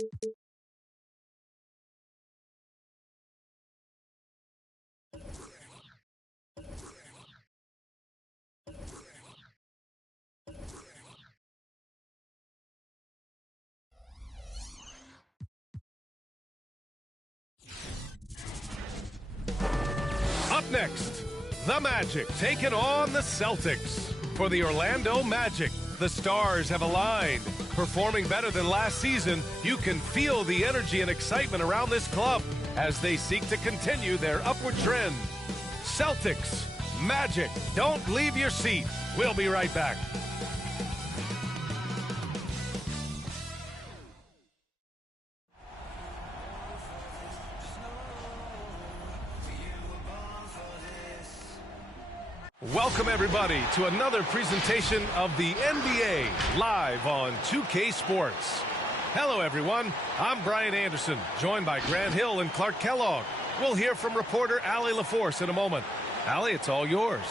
Up next, the Magic taking on the Celtics. For the Orlando Magic, the stars have aligned. Performing better than last season, you can feel the energy and excitement around this club as they seek to continue their upward trend. Celtics, Magic, don't leave your seat. We'll be right back. Welcome, everybody, to another presentation of the NBA live on 2K Sports. Hello, everyone. I'm Brian Anderson, joined by Grant Hill and Clark Kellogg. We'll hear from reporter Allie LaForce in a moment. Allie, it's all yours.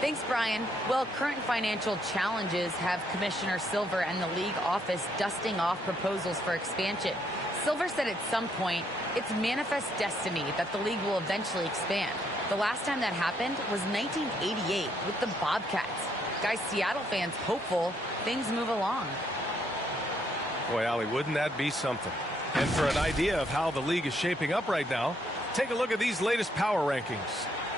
Thanks, Brian. Well, current financial challenges have Commissioner Silver and the league office dusting off proposals for expansion. Silver said at some point, it's manifest destiny that the league will eventually expand. The last time that happened was 1988 with the Bobcats. Guys, Seattle fans hopeful things move along. Boy, Allie, wouldn't that be something? And for an idea of how the league is shaping up right now, take a look at these latest power rankings.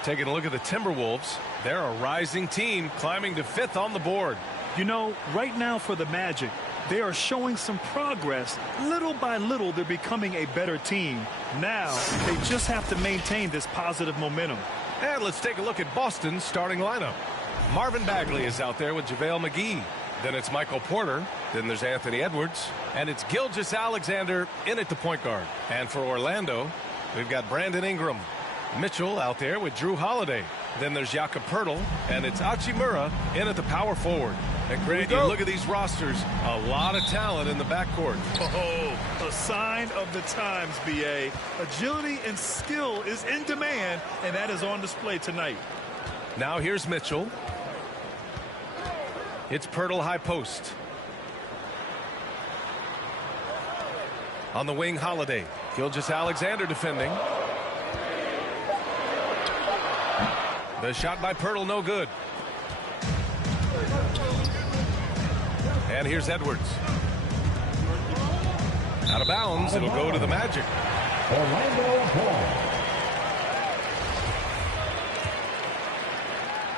Taking a look at the Timberwolves, they're a rising team climbing to 5th on the board. You know, right now for the Magic, they are showing some progress. Little by little, they're becoming a better team. Now, they just have to maintain this positive momentum. And let's take a look at Boston's starting lineup. Marvin Bagley is out there with JaVale McGee. Then it's Michael Porter. Then there's Anthony Edwards. And it's Gilgeous-Alexander in at the point guard. And for Orlando, we've got Brandon Ingram. Mitchell out there with Drew Holiday. Then there's Jakob Poeltl, and it's Hachimura in at the power forward. And Grant, you look at these rosters, a lot of talent in the backcourt. Oh, a sign of the times, B.A. Agility and skill is in demand, and that is on display tonight. Now here's Mitchell. It's Poeltl high post. On the wing, Holiday. Gilgeous-Alexander defending. The shot by Poeltl, no good. And here's Edwards. Out of bounds, it'll go to the Magic.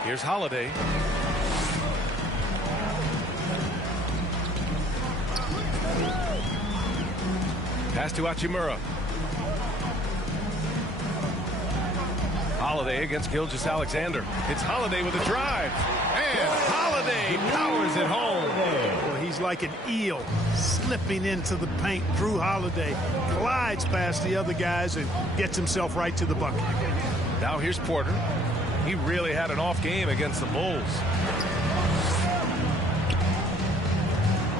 Here's Holiday. Pass to Hachimura. Holiday against Gilgeous-Alexander. It's Holiday with a drive. And Holiday powers it home. Well, he's like an eel slipping into the paint. Drew Holiday glides past the other guys and gets himself right to the bucket. Now here's Porter. He really had an off game against the Bulls.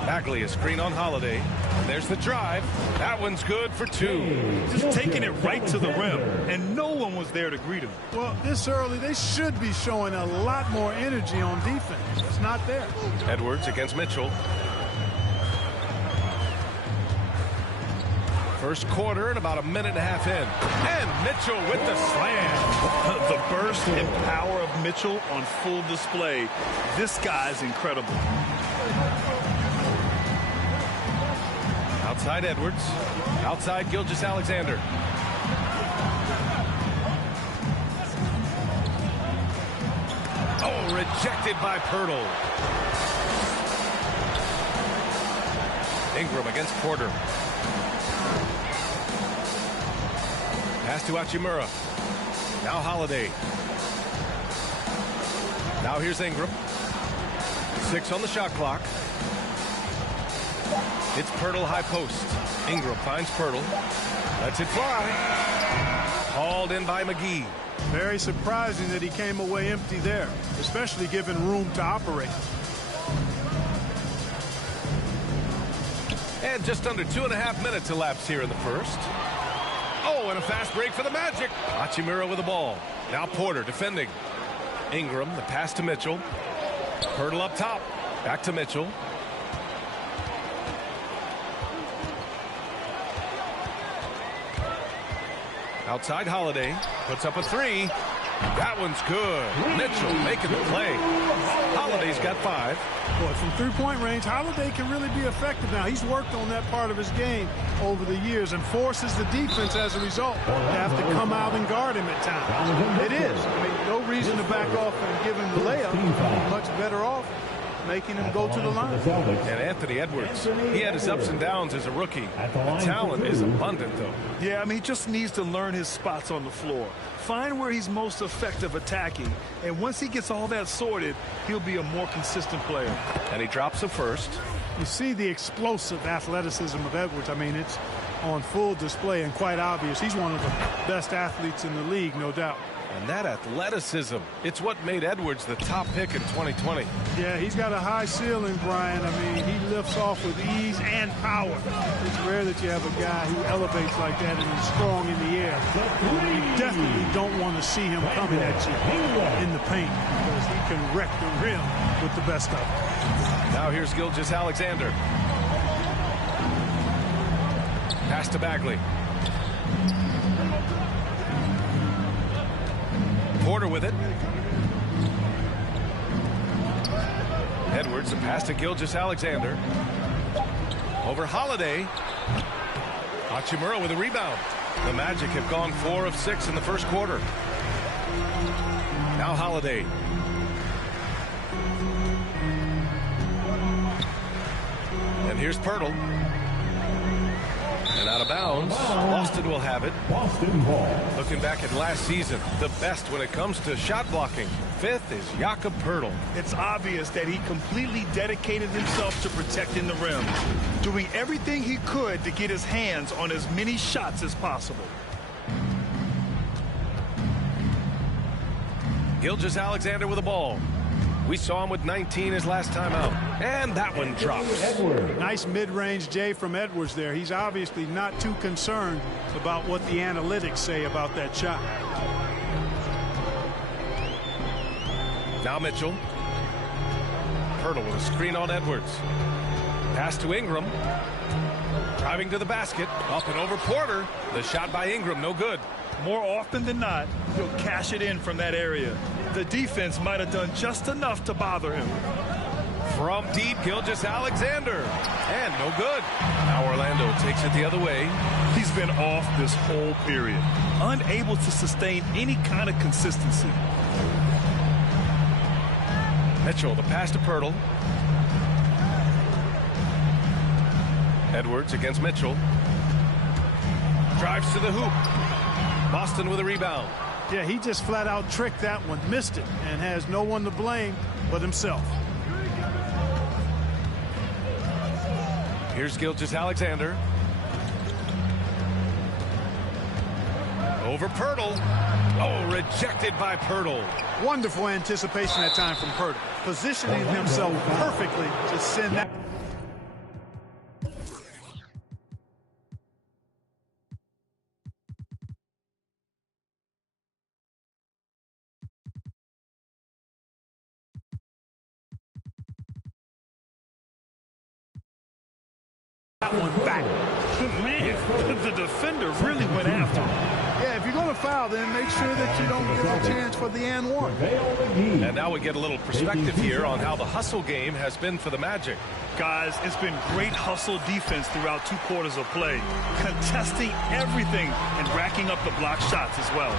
Bagley, a screen on Holiday. There's the drive. That one's good for 2. Just taking it right to the rim, and no one was there to greet him. Well, this early, they should be showing a lot more energy on defense. It's not there. Edwards against Mitchell. First quarter and about a minute and a half in. And Mitchell with the slam. The burst and power of Mitchell on full display. This guy's incredible. Outside Edwards. Outside Gilgeous-Alexander. Oh, rejected by Poeltl. Ingram against Porter. Pass to Hachimura. Now Holiday. Now here's Ingram. 6 on the shot clock. It's Poeltl high post. Ingram finds Poeltl. Lets it fly. Hauled in by McGee. Very surprising that he came away empty there, especially given room to operate. And just under 2.5 minutes elapsed here in the first. Oh, and a fast break for the Magic. Hachimura with the ball. Now Porter defending. Ingram, the pass to Mitchell. Poeltl up top. Back to Mitchell. Outside Holiday. Puts up a three. That one's good. Mitchell making the play. Holiday's got 5. Boy, from three-point range, Holiday can really be effective now. He's worked on that part of his game over the years and forces the defense as a result to have to come out and guard him at times. It is. I mean, no reason to back off and give him the layup. He's much better off making him go to the line. And Anthony Edwards, he had his ups and downs as a rookie. The talent is abundant, though. Yeah, I mean, he just needs to learn his spots on the floor. Find where he's most effective attacking. And once he gets all that sorted, he'll be a more consistent player. And he drops a first. You see the explosive athleticism of Edwards. I mean, it's on full display and quite obvious. He's one of the best athletes in the league, no doubt. And that athleticism, it's what made Edwards the top pick in 2020. Yeah, he's got a high ceiling, Brian. I mean, he lifts off with ease and power. It's rare that you have a guy who elevates like that and is strong in the air. You definitely don't want to see him coming at you in the paint because he can wreck the rim with the best of them. Now here's Gilgeous-Alexander. Pass to Bagley. Porter with it. Edwards, a pass to Gilgeous-Alexander. Over Holiday. Hachimura with a rebound. The Magic have gone 4 of 6 in the first quarter. Now Holiday. And here's Pirtle. And out of bounds. Boston will have it. Looking back at last season, the best when it comes to shot blocking. 5th is Jakob Pirtle. It's obvious that he completely dedicated himself to protecting the rim, doing everything he could to get his hands on as many shots as possible. Gilgeous-Alexander with the ball. We saw him with 19 his last time out. And that one drops. Nice mid-range J from Edwards there. He's obviously not too concerned about what the analytics say about that shot. Now Mitchell. Pirtle with a screen on Edwards. Pass to Ingram. Driving to the basket. Up and over Porter. The shot by Ingram, no good. More often than not, he'll cash it in from that area. The defense might have done just enough to bother him. From deep, Gilgeous-Alexander. And no good. Now Orlando takes it the other way. He's been off this whole period, unable to sustain any kind of consistency. Mitchell, the pass to Pirtle. Edwards against Mitchell. Drives to the hoop. Boston with a rebound. Yeah, he just flat out tricked that one, missed it, and has no one to blame but himself. Here's Gilgeous-Alexander. Over Pirtle. Oh, rejected by Pirtle. Wonderful anticipation that time from Pirtle, positioning himself perfectly to send that. One back. Man, the defender really went after him. Yeah, if you're going to foul, then make sure that you don't give a chance for the and one. And now we get a little perspective here on how the hustle game has been for the Magic. Guys, it's been great hustle defense throughout 2 quarters of play, contesting everything and racking up the block shots as well.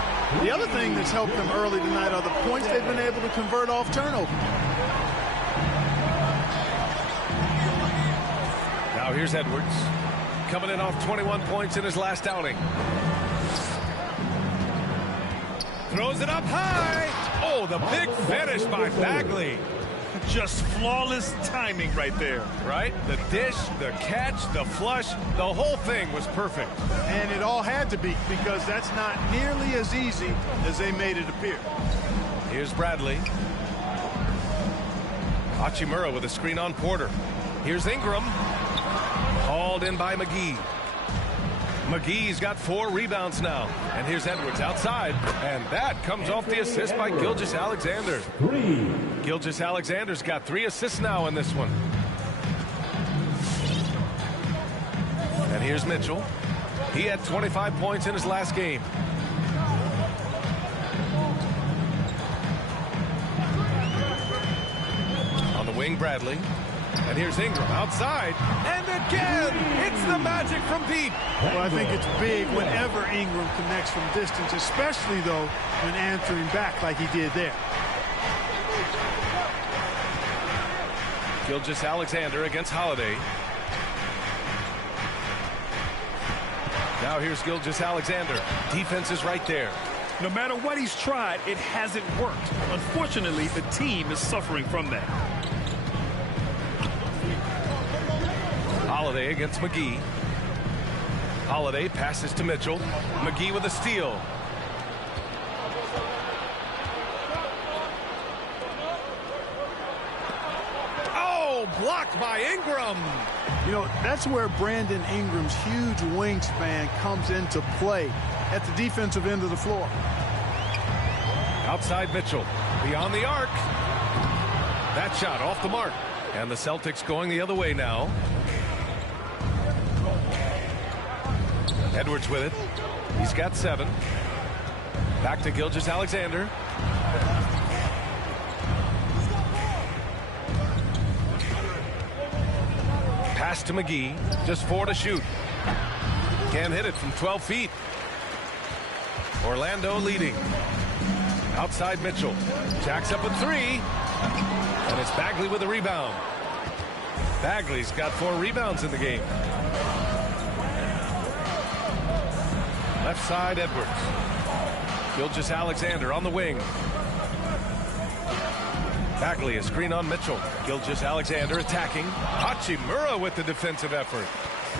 The other thing that's helped them early tonight are the points they've been able to convert off turnover. Now here's Edwards, coming in off 21 points in his last outing. Throws it up high. Oh, the big finish by Bagley. Just flawless timing right there. Right? The dish, the catch, the flush, the whole thing was perfect. And it all had to be, because that's not nearly as easy as they made it appear. Here's Bradley. Hachimura with a screen on Porter. Here's Ingram. Hauled in by McGee. McGee's got 4 rebounds now. And here's Edwards outside. And that comes off the assist by Gilgeous-Alexander. Gilgeous-Alexander's got 3 assists now in this one. And here's Mitchell. He had 25 points in his last game. the wing, Bradley. And here's Ingram outside. And again, it's the Magic from deep. Well, I think it's big whenever Ingram connects from distance, especially, though, when answering back like he did there. Gilgeous-Alexander against Holiday. Now here's Gilgeous-Alexander. Defense is right there. No matter what he's tried, it hasn't worked. Unfortunately, the team is suffering from that. Holiday against McGee. Holiday passes to Mitchell. McGee with a steal. Oh, blocked by Ingram. You know, that's where Brandon Ingram's huge wingspan comes into play at the defensive end of the floor. Outside Mitchell. Beyond the arc. That shot off the mark. And the Celtics going the other way now. Edwards with it. He's got 7. Back to Gilgeous-Alexander. Pass to McGee. Just 4 to shoot. Can't hit it from 12 feet. Orlando leading. Outside Mitchell. Jacks up a 3. And it's Bagley with a rebound. Bagley's got 4 rebounds in the game. Left side, Edwards. Gilgeous-Alexander on the wing. Bagley, a screen on Mitchell. Gilgeous-Alexander attacking. Hachimura with the defensive effort.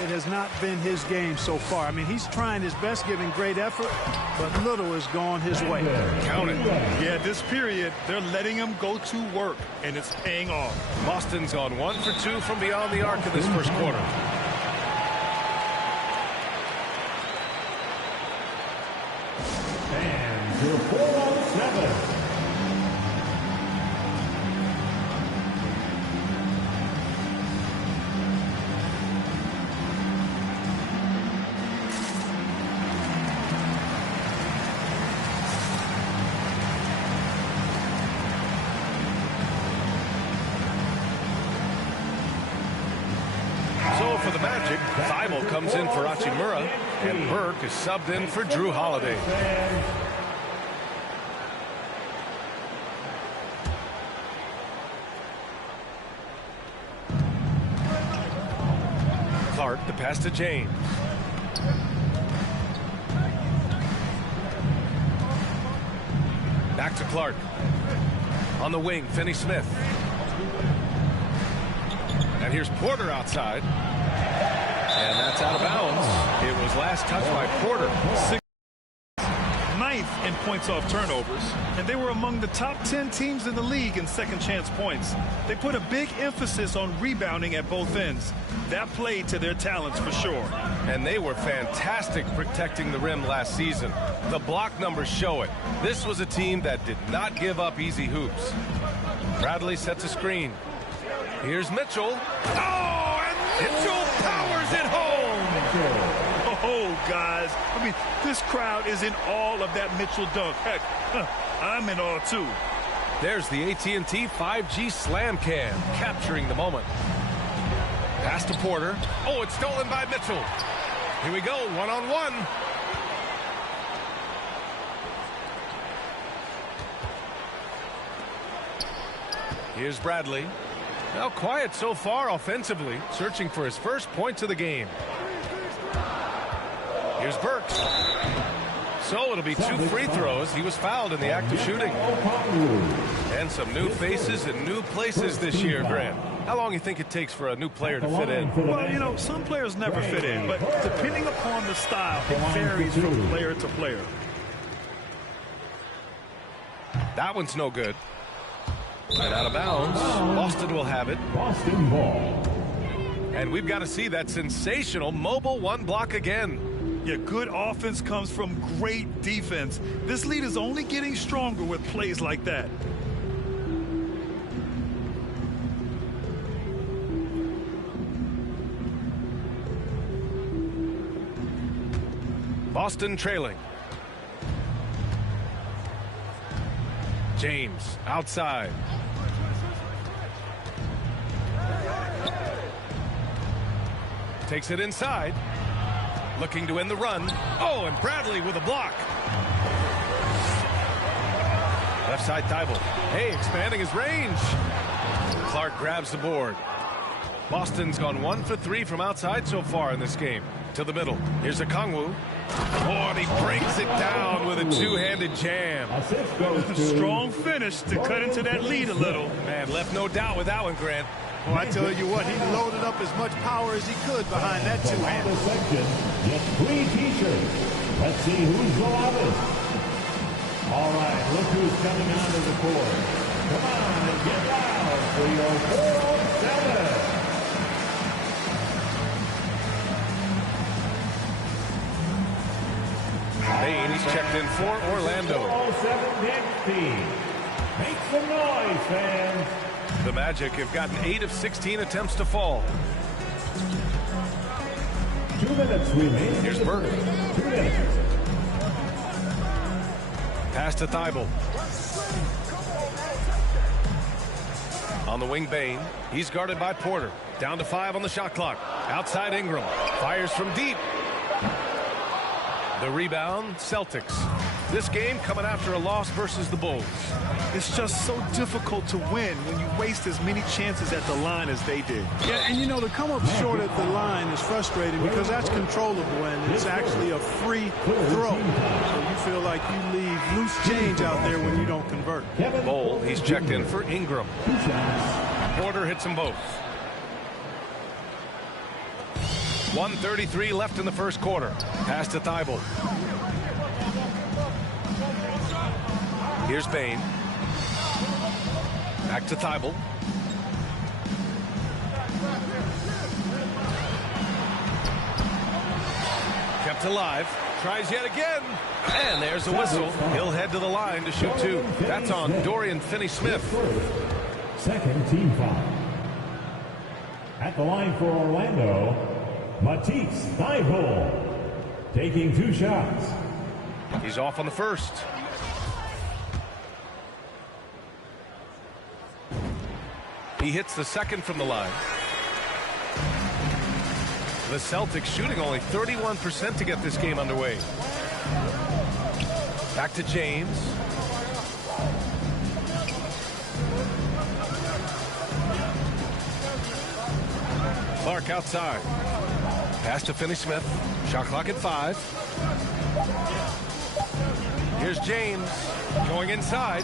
It has not been his game so far. I mean, he's trying his best, giving great effort, but little has gone his way. Count it. Yeah, this period, they're letting him go to work, and it's paying off. Boston's on 1 for 2 from beyond the arc in this first quarter. And to 4-on-7. So for the Magic, Thibault comes in for Hachimura, and Burke is subbed in for Drew Holiday. Clark, the pass to James. Back to Clark. On the wing, Finney-Smith. And here's Porter outside. And that's out of bounds. It was last touched by Porter. 9th in points off turnovers, and they were among the top 10 teams in the league in second chance points. They put a big emphasis on rebounding at both ends. That played to their talents for sure. And they were fantastic protecting the rim last season. The block numbers show it. This was a team that did not give up easy hoops. Bradley sets a screen. Here's Mitchell. Oh, and Mitchell powers it home. Oh, guys. I mean, this crowd is in awe of that Mitchell dunk. Heck, I'm in awe, too. There's the AT&T 5G Slam Cam, capturing the moment. Pass to Porter. Oh, it's stolen by Mitchell. Here we go, one-on-one. Here's Bradley. Now quiet so far offensively, searching for his first points of the game. Here's Burks. So it'll be 2 free throws. He was fouled in the act of shooting. And some new faces and new places this year, Grant. How long do you think it takes for a new player to fit in? Well, you know, some players never fit in, but depending upon the style, it varies from player to player. That one's no good. And out of bounds. Boston will have it. Boston ball. And we've got to see that sensational mobile 1 block again. Yeah, good offense comes from great defense. This lead is only getting stronger with plays like that. Boston trailing. James outside. Takes it inside. Looking to end the run. Oh, and Bradley with a block. Left side Thibault. Hey, expanding his range. Clark grabs the board. Boston's gone 1 for 3 from outside so far in this game. To the middle. Here's a Kongwu. Oh, and he breaks it down with a two-handed jam. A strong finish to cut into that lead a little. Man, left no doubt with that one, Grant. Well, I tell you what, he loaded up as much power as he could behind that two-hander. Section, get 3 t-shirts. Let's see who's the loudest. All right, look who's coming onto the court. Come on and get loud for your 407. Bain, he's checked in for Orlando. 407 next team. Make some noise, fans. The Magic have gotten 8 of 16 attempts to fall. 2 minutes remaining. Here's Burke. 2 minutes. Pass to Thibault. On the wing, Bain. He's guarded by Porter. Down to 5 on the shot clock. Outside Ingram. Fires from deep. The rebound, Celtics. This game coming after a loss versus the Bulls. It's just so difficult to win when you waste as many chances at the line as they did. Yeah, and you know, to come up short at the line is frustrating because that's controllable and it's actually a free throw. So you feel like you leave loose change out there when you don't convert. Bol, he's checked in for Ingram. Porter hits them both. 1:33 left in the first quarter. Pass to Thibault. Here's Bain. Back to Thibault. Kept alive. Tries yet again. And there's the whistle. He'll head to the line to shoot 2. That's on Dorian Finney-Smith. Second team foul. At the line for Orlando, Matisse Thybulle taking 2 shots. He's off on the first. He hits the second from the line. The Celtics shooting only 31% to get this game underway. Back to James. Clark outside. Pass to Finney-Smith. Shot clock at 5. Here's James going inside.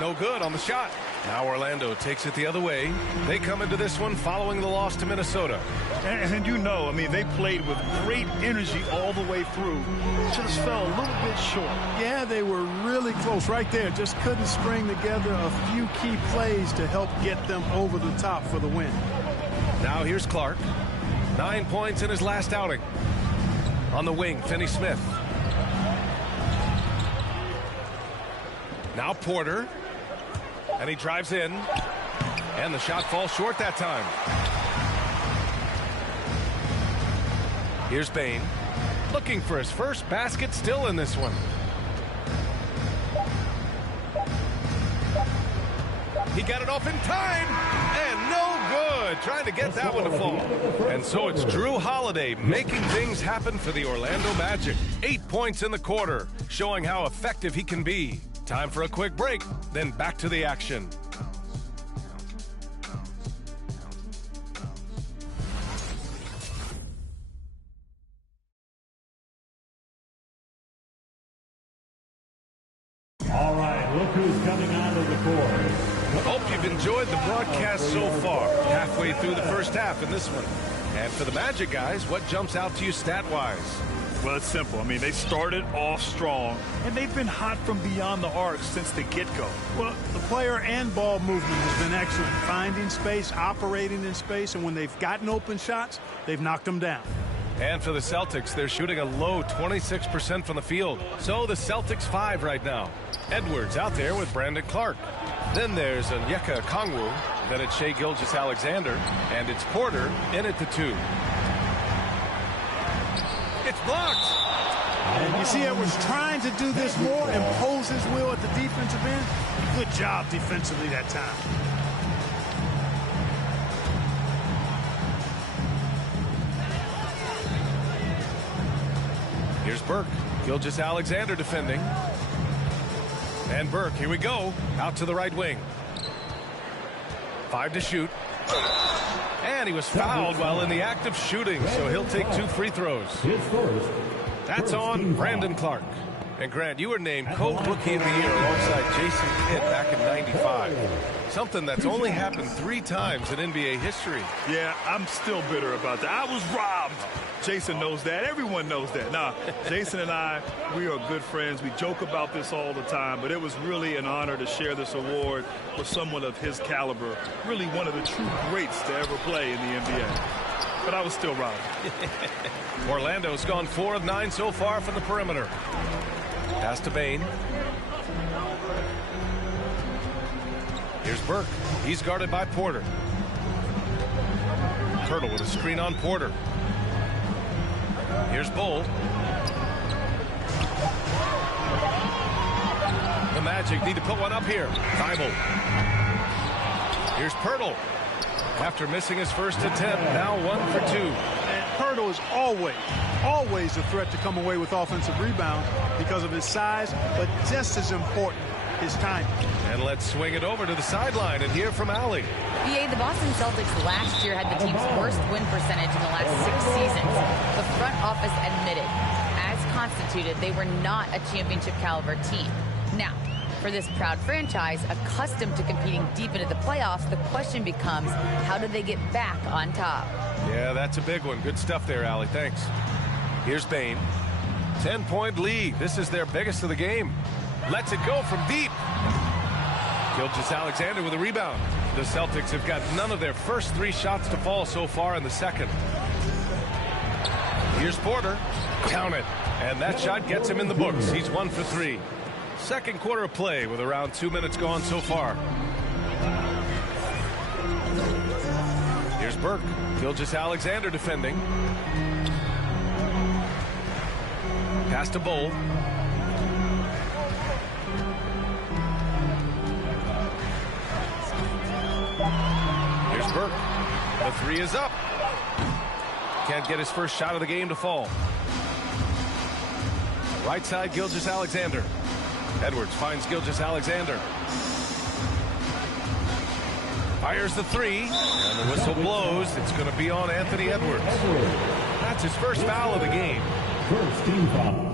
No good on the shot. Now Orlando takes it the other way. They come into this one following the loss to Minnesota. And you know, I mean, they played with great energy all the way through. Just fell a little bit short. Yeah, they were really close right there. Just couldn't string together a few key plays to help get them over the top for the win. Now here's Clark. 9 points in his last outing. On the wing, Finney-Smith. Now Porter. And he drives in. And the shot falls short that time. Here's Bain. Looking for his first basket still in this one. He got it off in time. And no good. Trying to get that one to fall. And so it's Drew Holiday making things happen for the Orlando Magic. 8 points in the quarter, showing how effective he can be. Time for a quick break, then back to the action. All right, look who's coming onto the court. Hope you've enjoyed the broadcast so far. Halfway through the first half in this one. And for the Magic guys, what jumps out to you stat-wise? Well, it's simple. I mean, they started off strong, and they've been hot from beyond the arc since the get-go. Well, the player and ball movement has been excellent. Finding space, operating in space, and when they've gotten open shots, they've knocked them down. And for the Celtics, they're shooting a low 26% from the field. So the Celtics 5 right now. Edwards out there with Brandon Clark. Then there's Onyeka Kongwu. Then it's Shai Gilgeous-Alexander. And it's Porter in at the 2. It's blocked. And you see Edwards trying to do this more, impose his will at the defensive end. Good job defensively that time. Here's Burke. Gilgeous-Alexander defending. And Burke, here we go. Out to the right wing. 5 to shoot. And he was fouled while in the act of shooting, so he'll take 2 free throws. That's on Brandon Clark. And Grant, you were named co-rookie of the year alongside Jason Kidd back in '95. Something that's only happened 3 times in NBA history. Yeah, I'm still bitter about that. I was robbed. Jason knows that. Everyone knows that. Nah, Jason and I, we are good friends. We joke about this all the time, but it was really an honor to share this award with someone of his caliber. Really one of the true greats to ever play in the NBA. But I was still robbed. Orlando's gone 4 of 9 so far from the perimeter. Pass to Bane. Here's Burke. He's guarded by Porter. Turtle with a screen on Porter. Here's Bull. The Magic need to put one up here. Thibault. Here's Pirtle. After missing his first attempt, now 1 for 2. And Pirtle is always a threat to come away with offensive rebounds because of his size, but just as important, his timing. And let's swing it over to the sideline and hear from Allie. BA, the Boston Celtics last year had the team's worst win percentage in the last 6 seasons. The front office admitted, as constituted, they were not a championship caliber team. Now, for this proud franchise, accustomed to competing deep into the playoffs, the question becomes, how do they get back on top? Yeah, that's a big one. Good stuff there, Allie. Thanks. Here's Bane. 10-point lead. This is their biggest of the game. Lets it go from deep. Gilgeous-Alexander with a rebound. The Celtics have got none of their first 3 shots to fall so far in the second. Here's Porter. Count it. And that shot gets him in the books. He's 1 for 3. Second quarter of play with around 2 minutes gone so far. Here's Burke. Gilgeous-Alexander defending. Pass to Bull. Here's Burke. The 3 is up. Can't get his first shot of the game to fall. Right side, Gilgeous-Alexander. Edwards finds Gilgeous-Alexander. Fires the 3, and the whistle blows. It's going to be on Anthony Edwards. That's his first foul of the game. First team foul.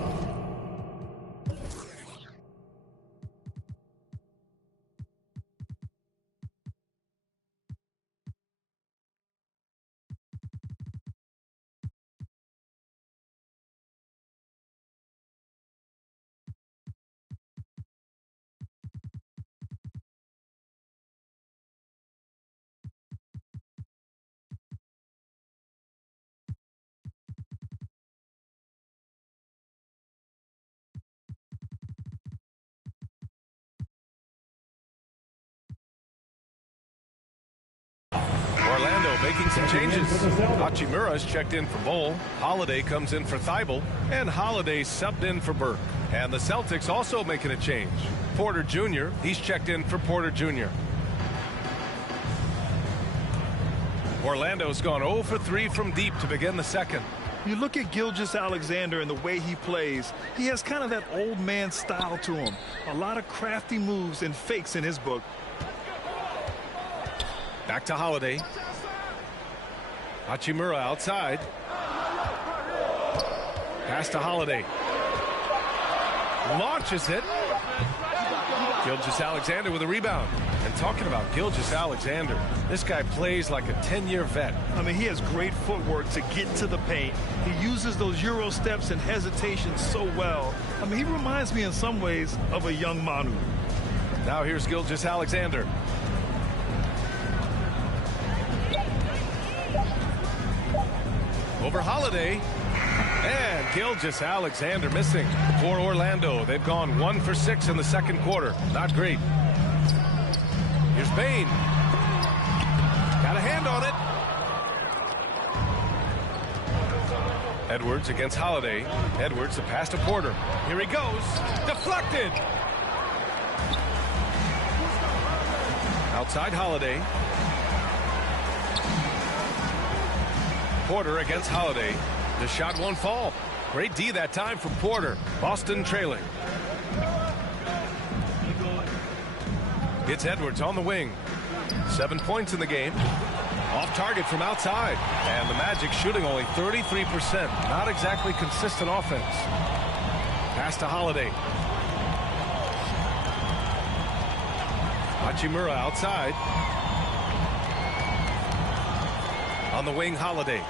Orlando making some changes. Hachimura's checked in for Bull. Holiday comes in for Thibault. And Holiday subbed in for Burke. And the Celtics also making a change. Porter Jr., he's checked in for Porter Jr. Orlando's gone 0 for 3 from deep to begin the second. You look at Gilgeous-Alexander and the way he plays, he has kind of that old man style to him. A lot of crafty moves and fakes in his book. Back to Holiday. Hachimura outside. Pass to Holiday. Launches it. Gilgeous-Alexander with a rebound. And talking about Gilgeous-Alexander, this guy plays like a 10-year vet. I mean, he has great footwork to get to the paint. He uses those Euro steps and hesitation so well. I mean, he reminds me in some ways of a young Manu. Now here's Gilgeous-Alexander. Over Holiday. And Gilgeous-Alexander missing for Orlando. They've gone 1 for 6 in the second quarter. Not great. Here's Bane. Got a hand on it. Edwards against Holiday. Edwards, the pass to Porter. Here he goes. Deflected. Outside Holiday. Porter against Holiday. The shot won't fall. Great D that time from Porter. Boston trailing. It's Edwards on the wing. 7 points in the game. Off target from outside. And the Magic shooting only 33%. Not exactly consistent offense. Pass to Holiday. Hachimura outside. On the wing, Holiday.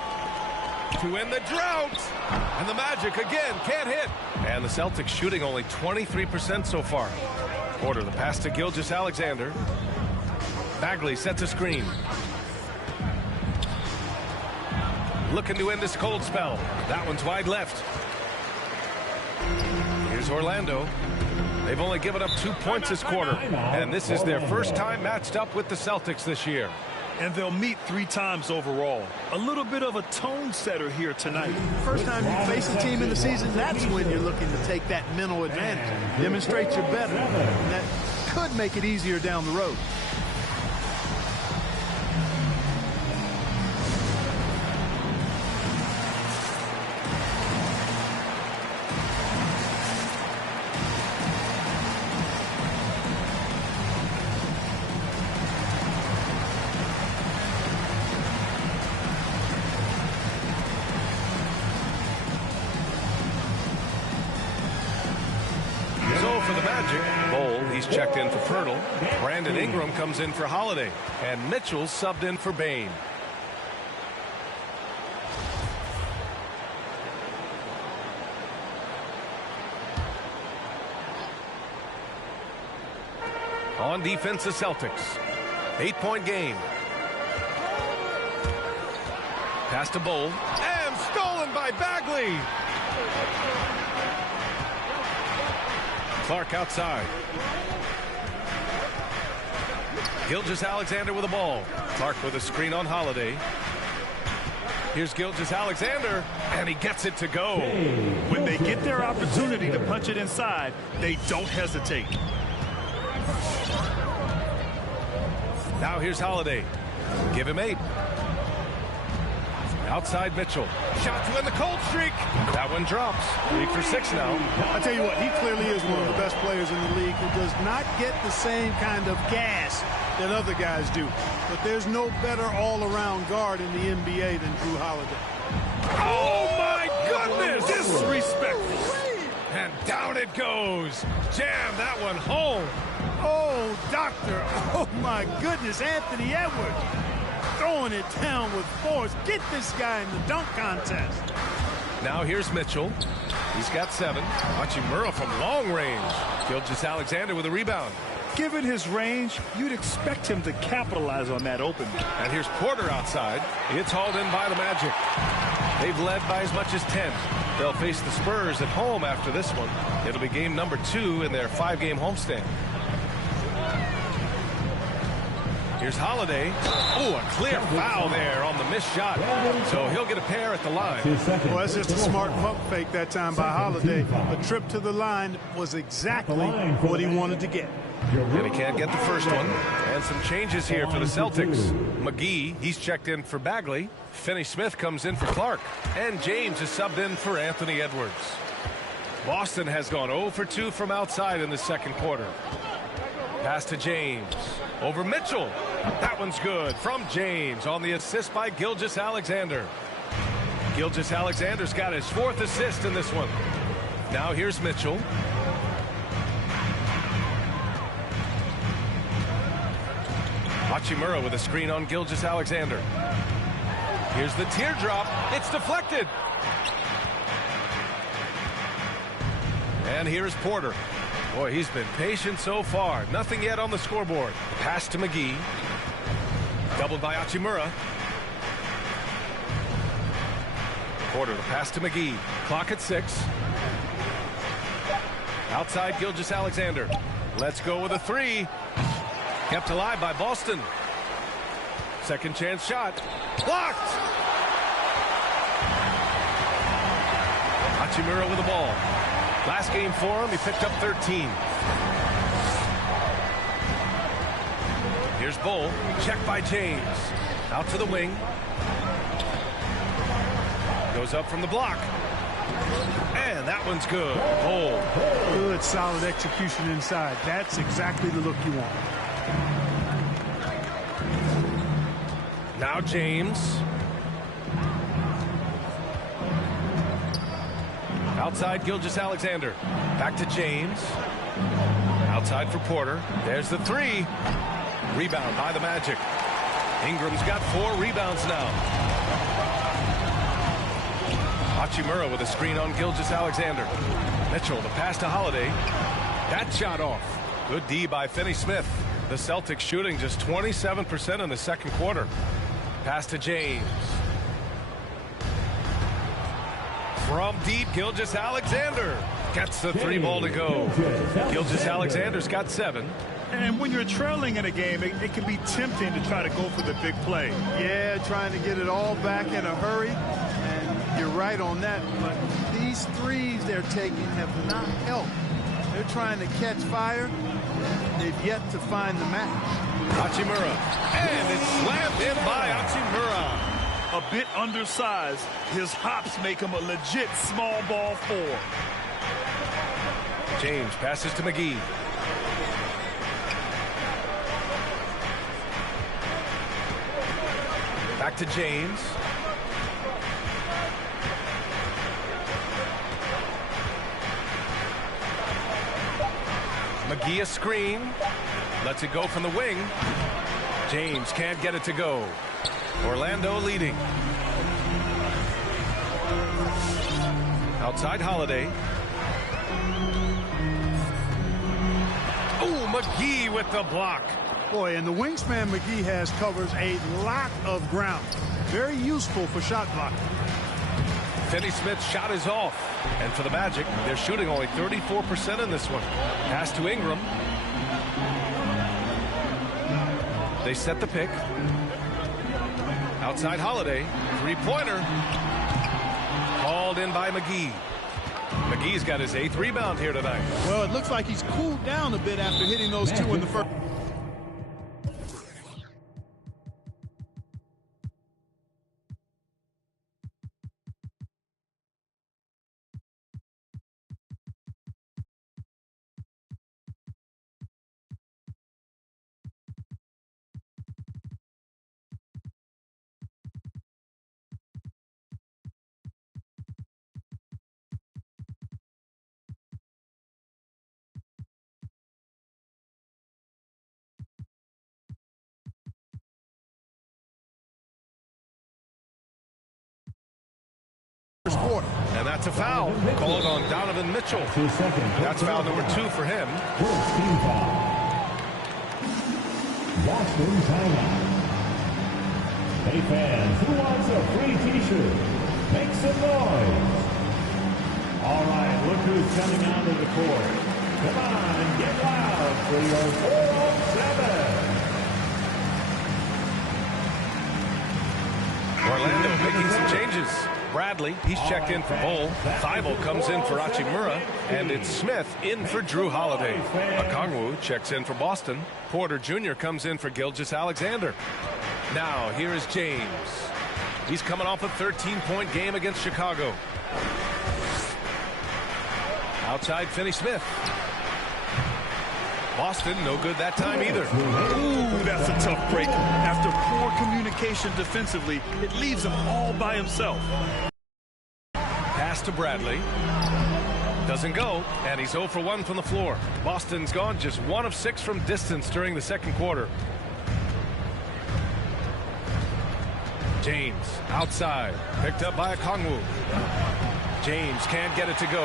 To end the drought. And the Magic again can't hit. And the Celtics shooting only 23% so far. Porter, the pass to Gilgeous-Alexander. Bagley sets a screen. Looking to end this cold spell. That one's wide left. Here's Orlando. They've only given up 2 points this quarter. And this is their first time matched up with the Celtics this year. And they'll meet 3 times overall. A little bit of a tone setter here tonight. First time you face a team in the season, that's when you're looking to take that mental advantage. Demonstrate you're better. And that could make it easier down the road. Checked in for Pirtle. Brandon Ingram comes in for Holiday. And Mitchell subbed in for Bain. On defense, the Celtics. 8-point game. Pass to Bowl. And stolen by Bagley. Clark outside. Gilgeous-Alexander with the ball. Clark with a screen on Holiday. Here's Gilgeous-Alexander, and he gets it to go. When they get their opportunity to punch it inside, they don't hesitate. Now here's Holiday. Give him 8. Outside Mitchell. Shot to end the cold streak. That one drops. 3 for 6 now. I tell you what, he clearly is one of the best players in the league who does not get the same kind of gas that other guys do. But there's no better all-around guard in the NBA than Drew Holiday. Oh, my goodness! Disrespectful. And down it goes. Jam that one home. Oh, doctor. Oh, my goodness. Anthony Edwards throwing it down with force. Get this guy in the dunk contest. Now here's Mitchell. He's got 7. Hachimura from long range. Gilgeous-Alexander with a rebound. Given his range, you'd expect him to capitalize on that opening. And here's Porter outside. It's hauled in by the Magic. They've led by as much as 10. They'll face the Spurs at home after this one. It'll be game number 2 in their 5-game homestand. Here's Holiday. Oh, a clear foul there on the missed shot. So he'll get a pair at the line. Well, that's just a smart pump fake that time by Holiday. A trip to the line was exactly what he wanted to get. And he can't get the first one. And some changes here for the Celtics. McGee, he's checked in for Bagley. Finney-Smith comes in for Clark. And James is subbed in for Anthony Edwards. Boston has gone 0 for 2 from outside in the second quarter. Pass to James. Over Mitchell. That one's good from James on the assist by Gilgeous-Alexander. Gilgeous-Alexander's got his 4th assist in this one. Now here's Mitchell. Hachimura with a screen on Gilgeous-Alexander. Here's the teardrop. It's deflected. And here's Porter. Boy, he's been patient so far. Nothing yet on the scoreboard. Pass to McGee. Doubled by Hachimura. Porter, the pass to McGee. Clock at 6. Outside Gilgeous-Alexander. Let's go with a 3. Kept alive by Boston. Second chance shot. Blocked! Hachimura with the ball. Last game for him, he picked up 13. Here's Bull. Checked by James. Out to the wing. Goes up from the block. And that one's good. Hold. Good, solid execution inside. That's exactly the look you want. Now James. Outside Gilgeous-Alexander. Back to James. Outside for Porter. There's the three. Rebound by the Magic. Ingram's got 4 rebounds now. Hachimura with a screen on Gilgeous-Alexander. Mitchell, the pass to Holiday. That shot off. Good D by Finney-Smith. The Celtics shooting just 27% in the second quarter. Pass to James. From deep, Gilgeous-Alexander gets the 3 ball to go. Gilgeous-Alexander's got 7. And when you're trailing in a game, it can be tempting to try to go for the big play. Yeah, trying to get it all back in a hurry. And you're right on that. But these threes they're taking have not helped. They're trying to catch fire. They've yet to find the match. Hachimura. And it's slammed in by Hachimura. A bit undersized. His hops make him a legit small ball 4. James passes to McGee. Back to James. McGee a screen. Lets it go from the wing. James can't get it to go. Orlando leading. Outside Holiday. Oh, McGee with the block. Boy, and the wingspan McGee has covers a lot of ground. Very useful for shot blocking. Finney-Smith's shot is off. And for the Magic, they're shooting only 34% in this one. Pass to Ingram. They set the pick. Outside Holiday. 3-pointer. Called in by McGee. McGee's got his 8th rebound here tonight. Well, it looks like he's cooled down a bit after hitting those 2 in the first. Quarter. And that's a foul called on Donovan Mitchell. That's foul number 2 for him. Team foul. Boston timeout. Hey fans, who wants a free t-shirt? Make some noise. All right, look who's coming onto the court. Come on, get loud for your 4-on-7. Orlando making some changes. Bradley, he's checked in for Bull. Thibault comes in for Hachimura. And it's Smith in for Drew Holiday. Okongwu checks in for Boston. Porter Jr. comes in for Gilgeous-Alexander. Now, here is James. He's coming off a 13-point game against Chicago. Outside Finney-Smith. Boston, no good that time either. Ooh, that's a tough break. After poor communication defensively, it leaves him all by himself. Pass to Bradley. Doesn't go, and he's 0 for 1 from the floor. Boston's gone just 1 of 6 from distance during the second quarter. James, outside. Picked up by Okongwu. James can't get it to go.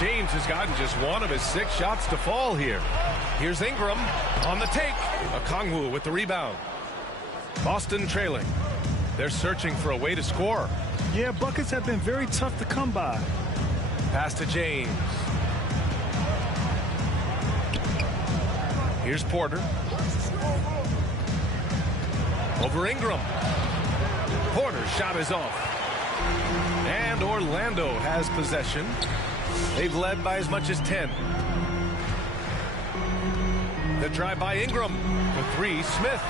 James has gotten just 1 of his 6 shots to fall here. Here's Ingram on the take. Okongwu with the rebound. Boston trailing. They're searching for a way to score. Yeah, buckets have been very tough to come by. Pass to James. Here's Porter. Over Ingram. Porter's shot is off. And Orlando has possession. They've led by as much as 10. The drive by Ingram. For three, Smith.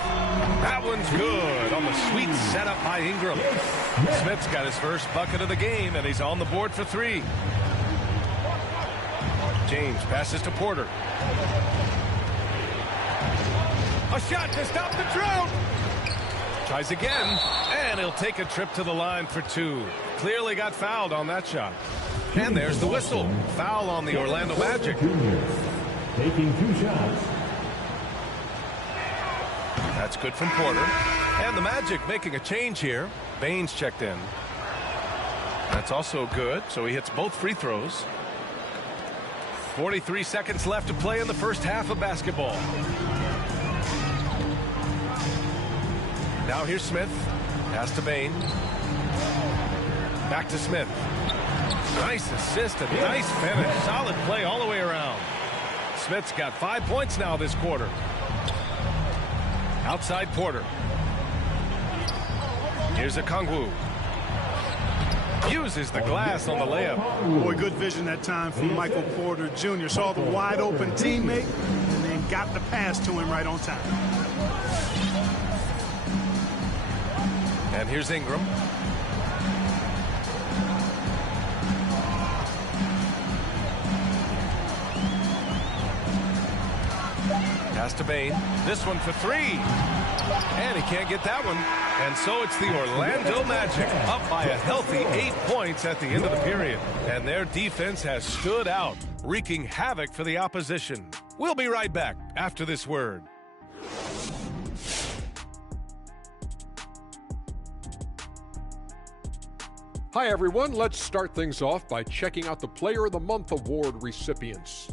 That one's good on the sweet setup by Ingram. Smith's got his first bucket of the game, and he's on the board for three. James passes to Porter. A shot to stop the drought. Tries again, and he'll take a trip to the line for two. Clearly got fouled on that shot. And there's the whistle. Foul on the Orlando Magic. Taking 2 shots. That's good from Porter. And the Magic making a change here. Baines checked in. That's also good, so he hits both free throws. 43 seconds left to play in the first half of basketball. Now here's Smith. Pass to Bain. Back to Smith. Nice assist and nice finish. Solid play all the way around. Smith's got 5 points now this quarter. Outside Porter. Here's Okongwu. Uses the glass on the layup. Boy, good vision that time from Michael Porter Jr. Saw the wide open teammate and then got the pass to him right on time. And here's Ingram. Pass to Bain. This one for three. And he can't get that one. And so it's the Orlando Magic up by a healthy 8 points at the end of the period. And their defense has stood out, wreaking havoc for the opposition. We'll be right back after this word. Hi, everyone. Let's start things off by checking out the Player of the Month award recipients.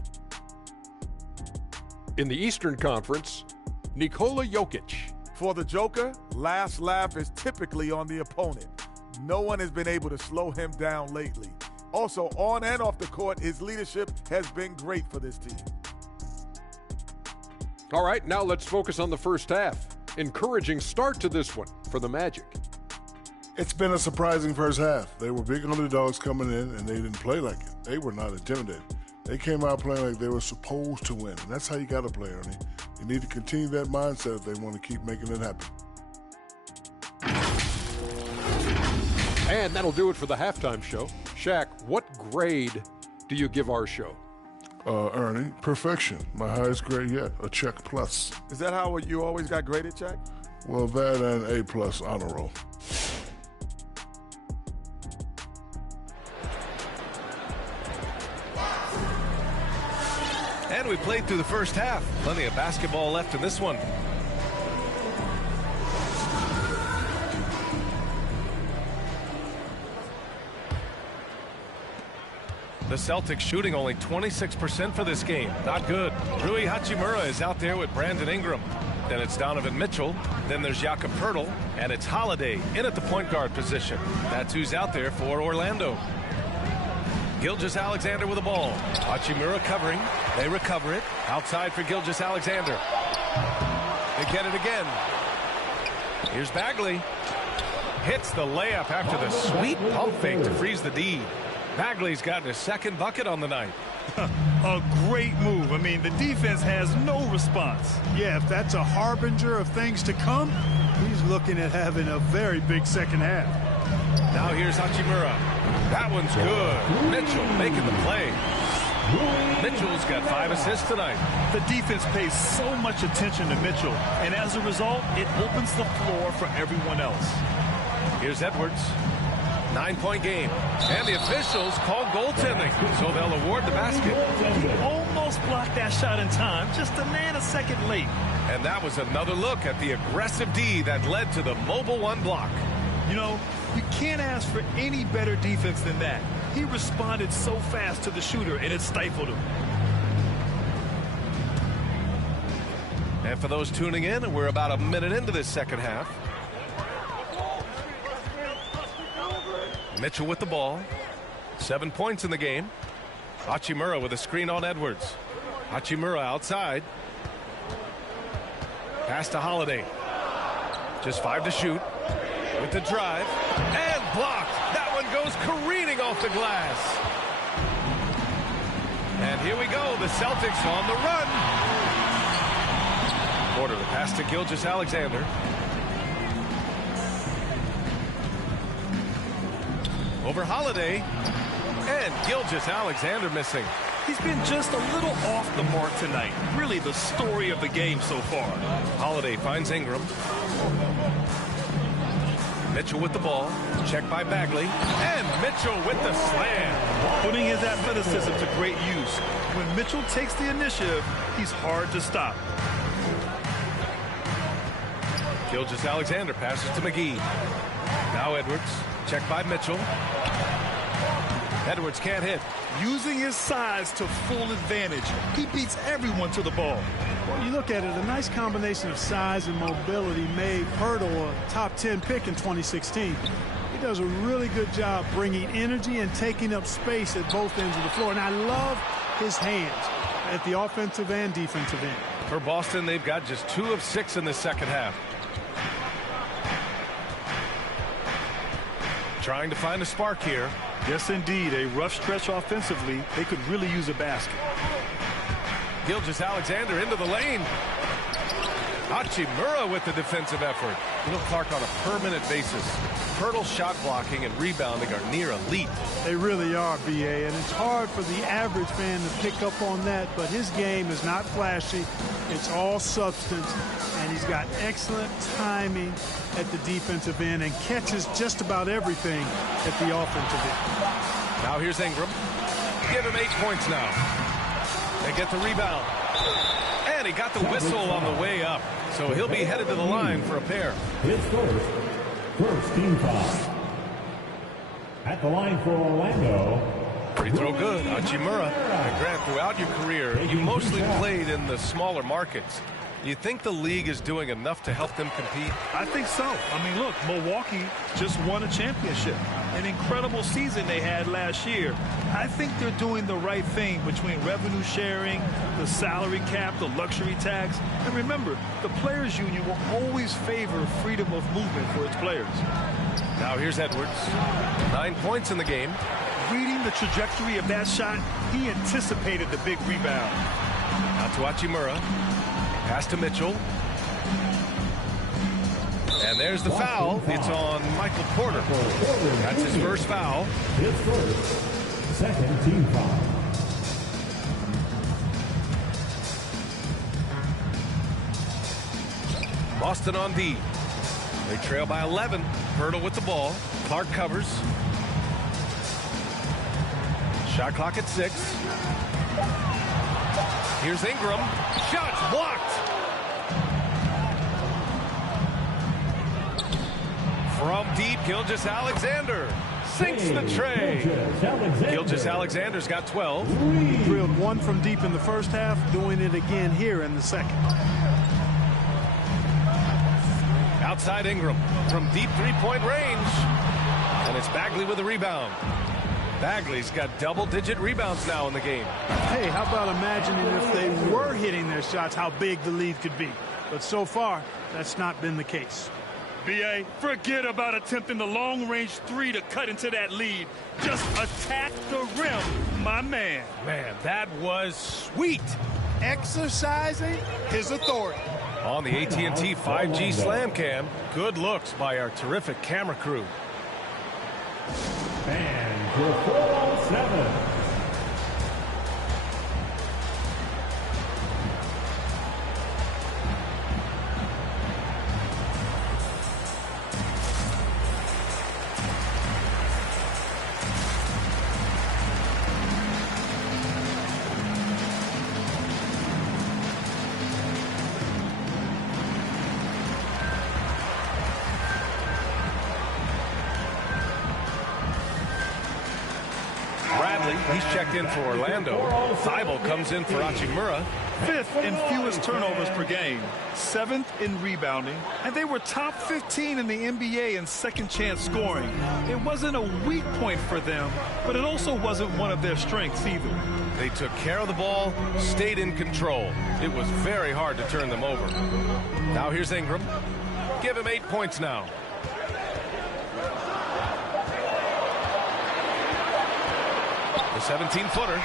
In the Eastern Conference, Nikola Jokic. For the Joker, last laugh is typically on the opponent. No one has been able to slow him down lately. Also, on and off the court, his leadership has been great for this team. All right, now let's focus on the first half. Encouraging start to this one for the Magic. It's been a surprising first half. They were big underdogs coming in, and they didn't play like it. They were not intimidated. They came out playing like they were supposed to win, and that's how you got to play, Ernie. You need to continue that mindset if they want to keep making it happen. And that'll do it for the halftime show. Shaq, what grade do you give our show? Ernie, perfection. My highest grade yet, a check plus. Is that how you always got graded, Jack? Well, that and A plus honor roll. And we played through the first half. Plenty of basketball left in this one. The Celtics shooting only 26% for this game. Not good. Rui Hachimura is out there with Brandon Ingram. Then it's Donovan Mitchell. Then there's Jakob Poeltl. And it's Holiday in at the point guard position. That's who's out there for Orlando. Gilgeous-Alexander with the ball. Hachimura covering. They recover it. Outside for Gilgeous-Alexander. They get it again. Here's Bagley. Hits the layup after the sweet pump fake to freeze the D. Bagley's gotten his second bucket on the night. A great move. I mean, the defense has no response. Yeah, if that's a harbinger of things to come, he's looking at having a very big second half. Now here's Hachimura. That one's good. Mitchell making the play. Mitchell's got 5 assists tonight. The defense pays so much attention to Mitchell, and as a result, it opens the floor for everyone else. Here's Edwards. 9-point game. And the officials call goaltending, so they'll award the basket. He almost blocked that shot in time, just a nanosecond late. And that was another look at the aggressive D that led to the mobile one block. You know, you can't ask for any better defense than that. He responded so fast to the shooter, and it stifled him. And for those tuning in, we're about a minute into this second half. Mitchell with the ball. 7 points in the game. Hachimura with a screen on Edwards. Hachimura outside. Pass to Holiday. Just 5 to shoot. With the drive. And blocked. That one goes careening off the glass. And here we go. The Celtics on the run. Porter, the pass to Gilgeous-Alexander. Over Holiday. And Gilgeous-Alexander missing. He's been just a little off the mark tonight. Really the story of the game so far. Holiday finds Ingram. Mitchell with the ball. Checked by Bagley. And Mitchell with the slam. Putting his athleticism to great use. When Mitchell takes the initiative, he's hard to stop. Gilgeous-Alexander passes to McGee. Now Edwards. Checked by Mitchell. Edwards can't hit. Using his size to full advantage. He beats everyone to the ball. Well, you look at it, a nice combination of size and mobility made Hurdle a top 10 pick in 2016. He does a really good job bringing energy and taking up space at both ends of the floor. And I love his hands at the offensive and defensive end. For Boston, they've got just 2 of 6 in the second half. Trying to find a spark here. Yes, indeed. A rough stretch offensively. They could really use a basket. Gilgeous-Alexander into the lane. Hachimura with the defensive effort. Little Clark on a per-minute basis. Hurdle shot blocking and rebounding are near elite. They really are, BA, and it's hard for the average fan to pick up on that, but his game is not flashy. It's all substance, and he's got excellent timing at the defensive end and catches just about everything at the offensive end. Now here's Ingram. Give him 8 points now. They get the rebound. And he got the whistle on the way up. So he'll be headed to the line for a pair. His first team foul. At the line for Orlando. Free throw good. Hachimura. And Grant, throughout your career, you mostly played in the smaller markets. You think the league is doing enough to help them compete? I think so. I mean, look, Milwaukee just won a championship. An incredible season they had last year. I think they're doing the right thing between revenue sharing, the salary cap, the luxury tax. And remember, the players' union will always favor freedom of movement for its players. Now here's Edwards. 9 points in the game. Reading the trajectory of that shot, he anticipated the big rebound. Out to Hachimura. Pass to Mitchell. And there's the foul. It's on Michael Porter. That's his first foul. His first, second team foul. Boston on D. They trail by 11. Hurdle with the ball. Clark covers. Shot clock at 6. Here's Ingram. Shots blocked. From deep, Gilgeous-Alexander sinks the tray. Gilgeous-Alexander's got 12. Drilled 1 from deep in the first half, doing it again here in the second. Outside Ingram from deep three-point range. And it's Bagley with a rebound. Bagley's got double-digit rebounds now in the game. Hey, how about imagining if they were hitting their shots, how big the lead could be. But so far, that's not been the case. B.A., forget about attempting the long-range 3 to cut into that lead. Just attack the rim, my man. Man, that was sweet. Exercising his authority. On the AT&T 5G Slam Cam, good looks by our terrific camera crew. And for 4-on-7. He's checked in for Orlando. Thibault comes in for Hachimura. 5th in fewest turnovers per game, 7th in rebounding, and they were top 15 in the NBA in second chance scoring. It wasn't a weak point for them, but it also wasn't one of their strengths either. They took care of the ball, stayed in control. It was very hard to turn them over. Now here's Ingram. Give him 8 points now. The 17-footer.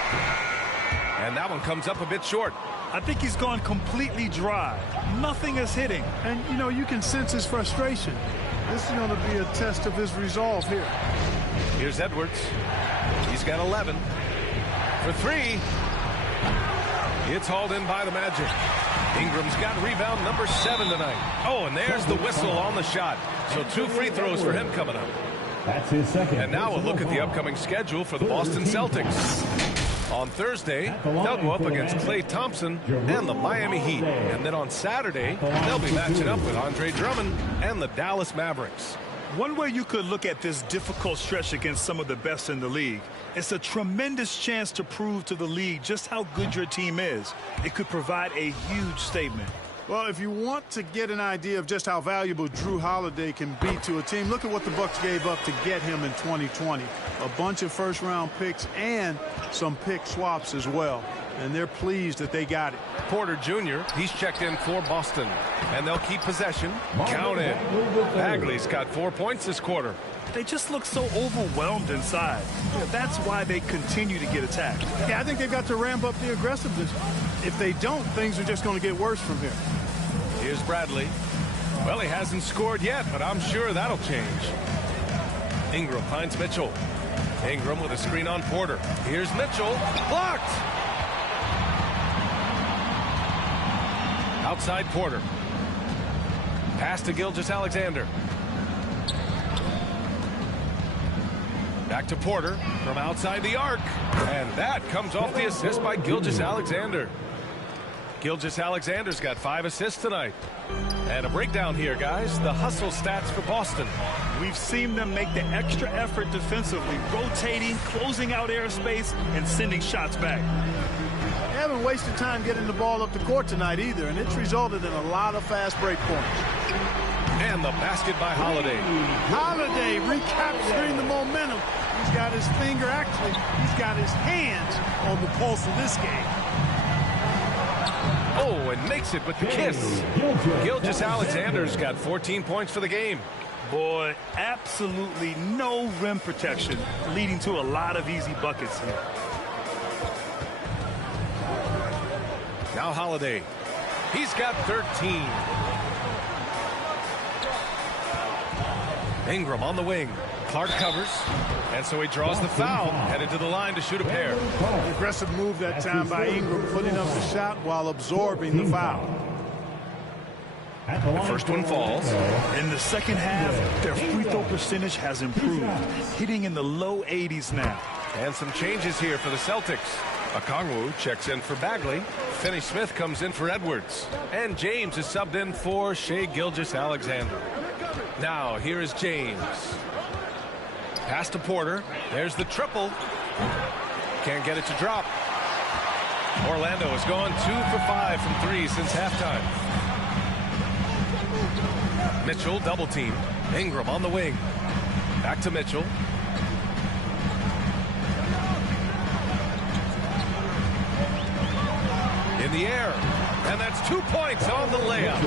And that one comes up a bit short. I think he's gone completely dry. Nothing is hitting. And, you know, you can sense his frustration. This is going to be a test of his resolve here. Here's Edwards. He's got 11. For 3. It's hauled in by the Magic. Ingram's got rebound number 7 tonight. Oh, and there's the whistle on the shot. So 2 free throws for him coming up. That's his second. And now we'll look at the upcoming schedule for the Boston Celtics. On Thursday, they'll go up against Klay Thompson and the Miami Heat. And then on Saturday, they'll be matching up with Andre Drummond and the Dallas Mavericks. One way you could look at this difficult stretch against some of the best in the league, it's a tremendous chance to prove to the league just how good your team is. It could provide a huge statement. Well, if you want to get an idea of just how valuable Drew Holiday can be to a team, look at what the Bucks gave up to get him in 2020. A bunch of first-round picks and some pick swaps as well. And they're pleased that they got it. Porter Jr., he's checked in for Boston. And they'll keep possession. Count in. Bagley's got 4 points this quarter. They just look so overwhelmed inside. That's why they continue to get attacked. Yeah, I think they've got to ramp up the aggressiveness. If they don't, things are just going to get worse from here. Here's Bradley. Well, he hasn't scored yet, but I'm sure that'll change. Ingram finds Mitchell. Ingram with a screen on Porter. Here's Mitchell. Blocked! Outside Porter. Pass to Gilgeous-Alexander. Back to Porter from outside the arc. And that comes off the assist by Gilgeous-Alexander. Gilgeous-Alexander's got 5 assists tonight. And a breakdown here, guys. The hustle stats for Boston. We've seen them make the extra effort defensively, rotating, closing out airspace, and sending shots back. They haven't wasted time getting the ball up the court tonight either, and it's resulted in a lot of fast break points. And the basket by Holiday. Holiday recapturing the momentum. He's got his finger, actually, he's got his hands on the pulse of this game. Oh, and makes it with the kiss. Gilgeous-Alexander's got 14 points for the game. Boy, absolutely no rim protection, leading to a lot of easy buckets here. Now Holiday. He's got 13. Ingram on the wing. Clark covers. And so he draws the foul. Headed to the line to shoot a pair. Aggressive move that time by Ingram, putting up the shot while absorbing the foul. The first one falls. In the second half, their free throw percentage has improved, hitting in the low 80s now. And some changes here for the Celtics. Okongwu checks in for Bagley. Finney-Smith comes in for Edwards. And James is subbed in for Shai Gilgeous-Alexander. Now, here is James. Pass to Porter. There's the triple. Can't get it to drop. Orlando has gone 2 for 5 from 3 since halftime. Mitchell double team. Ingram on the wing. Back to Mitchell. In the air. And that's 2 points on the layup.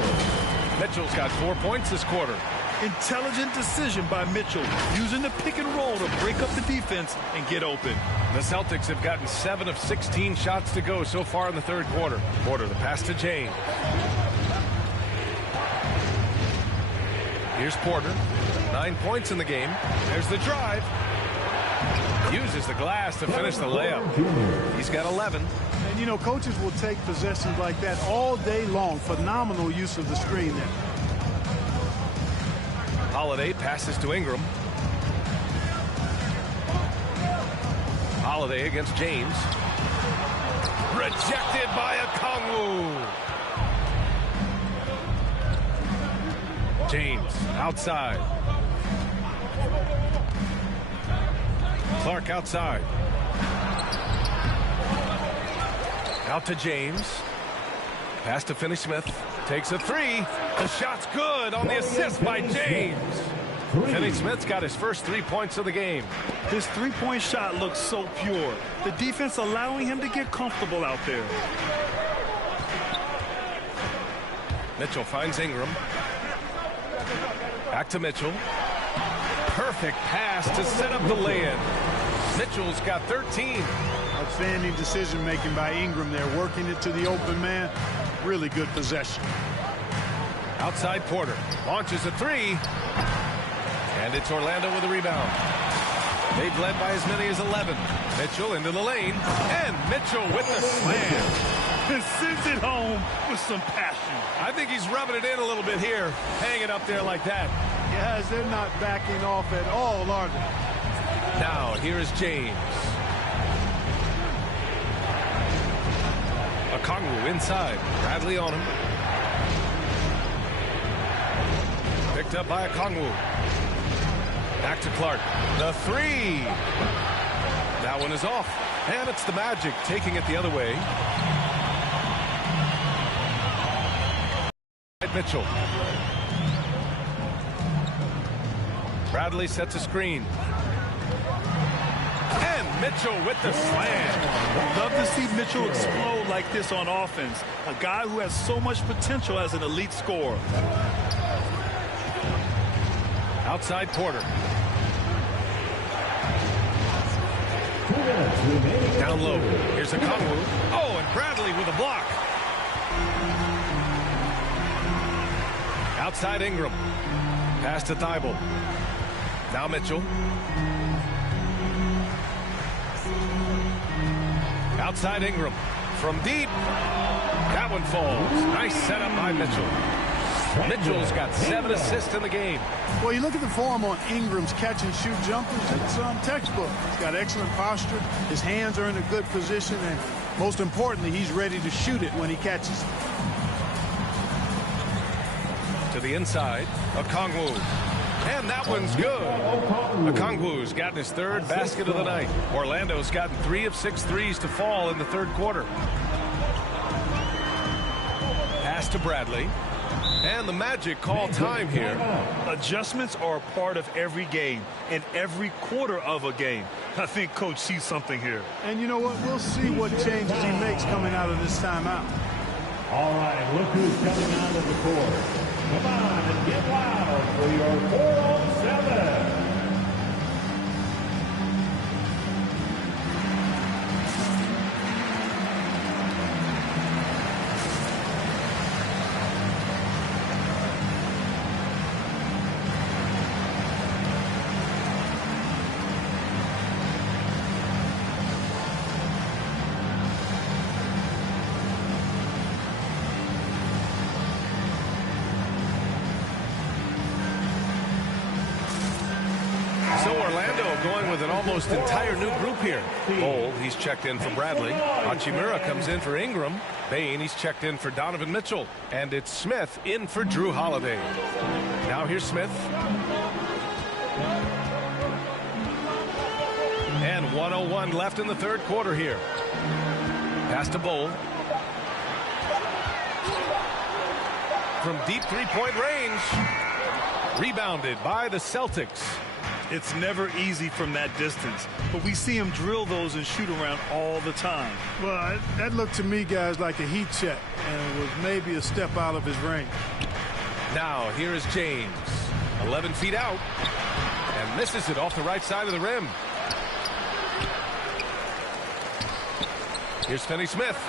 Mitchell's got 4 points this quarter. Intelligent decision by Mitchell, using the pick and roll to break up the defense and get open. The Celtics have gotten 7 of 16 shots to go so far in the third quarter. Porter, the pass to James. Here's Porter. 9 points in the game. There's the drive. Uses the glass to finish the layup. He's got 11. And, you know, coaches will take possessions like that all day long. Phenomenal use of the screen there. Holiday passes to Ingram. Holiday against James. Rejected by Okongwu. James outside. Clark outside. Out to James. Pass to Finney-Smith. Takes a 3. The shot's good on the assist by James. Finney-Smith's got his first 3 points of the game. His three-point shot looks so pure. The defense allowing him to get comfortable out there. Mitchell finds Ingram. Back to Mitchell. Perfect pass to set up the lay-in. Mitchell's got 13. A Outstanding decision-making by Ingram there, working it to the open man. Really good possession. Outside Porter launches a three. And it's Orlando with a rebound. They've led by as many as 11. Mitchell into the lane. And Mitchell with the slam. And sends it home with some passion. I think he's rubbing it in a little bit here. Hang it up there like that. Guys, they're not backing off at all, are they? Now, here is James. Okongwu inside. Bradley on him. Picked up by Okongwu. Back to Clark. The three. That one is off. And it's the Magic taking it the other way. Mitchell. Bradley sets a screen. And Mitchell with the slam. Love to see Mitchell explode like this on offense. A guy who has so much potential as an elite scorer. Outside Porter. Down low. Here's Okongwu. Oh, and Bradley with a block. Outside Ingram. Pass to Thibault. Now Mitchell. Outside Ingram. From deep. That one falls. Nice setup by Mitchell. Mitchell's got 7 assists in the game. Well, you look at the form on Ingram's catch-and-shoot jumpers. It's textbook. He's got excellent posture. His hands are in a good position. And most importantly, he's ready to shoot it when he catches it. To the inside, Okongwu. And that one's good. Okongwu's gotten his 3rd basket of the night. Orlando's gotten 3 of 6 threes to fall in the 3rd quarter. Pass to Bradley. And the Magic call time here. Adjustments are a part of every game and every quarter of a game. I think Coach sees something here. And you know what? We'll see what changes he makes coming out of this timeout. All right, look who's coming out of the court. Come on and get loud for your 4-on-7. So Orlando going with an almost entire new group here. Bold, he's checked in for Bradley. Hachimura comes in for Ingram. Bain, he's checked in for Donovan Mitchell. And it's Smith in for Drew Holiday. Now here's Smith. And 1:01 left in the 3rd quarter here. Pass to Bold. From deep 3-point range. Rebounded by the Celtics. It's never easy from that distance, but we see him drill those and shoot around all the time. Well, that looked to me, guys, like a heat check, and it was maybe a step out of his range. Now, here is James. 11 feet out, and misses it off the right side of the rim. Here's Finney-Smith.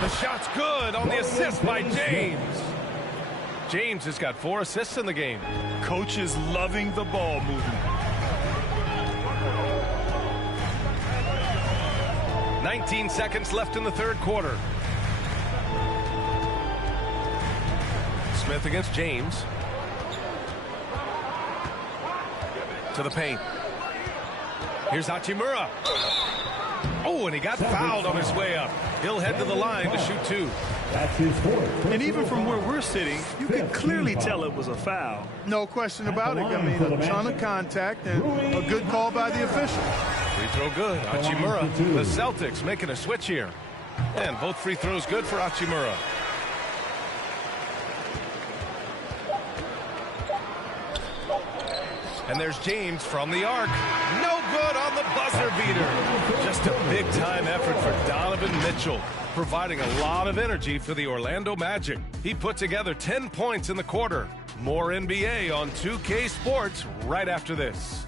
The shot's good on the assist by James. James has got 4 assists in the game. Coach is loving the ball movement. 19 seconds left in the 3rd quarter. Smith against James. To the paint. Here's Hachimura. Oh, and he got fouled on his way up. He'll head to the line to shoot 2. That's his 4th. And even from where we're sitting, you can clearly tell it was a foul. No question about it. I mean, a ton of contact and a good call by the official. Free throw good. Hachimura. The Celtics making a switch here. And both free throws good for Hachimura. And there's James from the arc. No good on the buzzer beater. Just a big-time effort for Donovan Mitchell, providing a lot of energy for the Orlando Magic. He put together 10 points in the quarter. More NBA on 2K Sports right after this.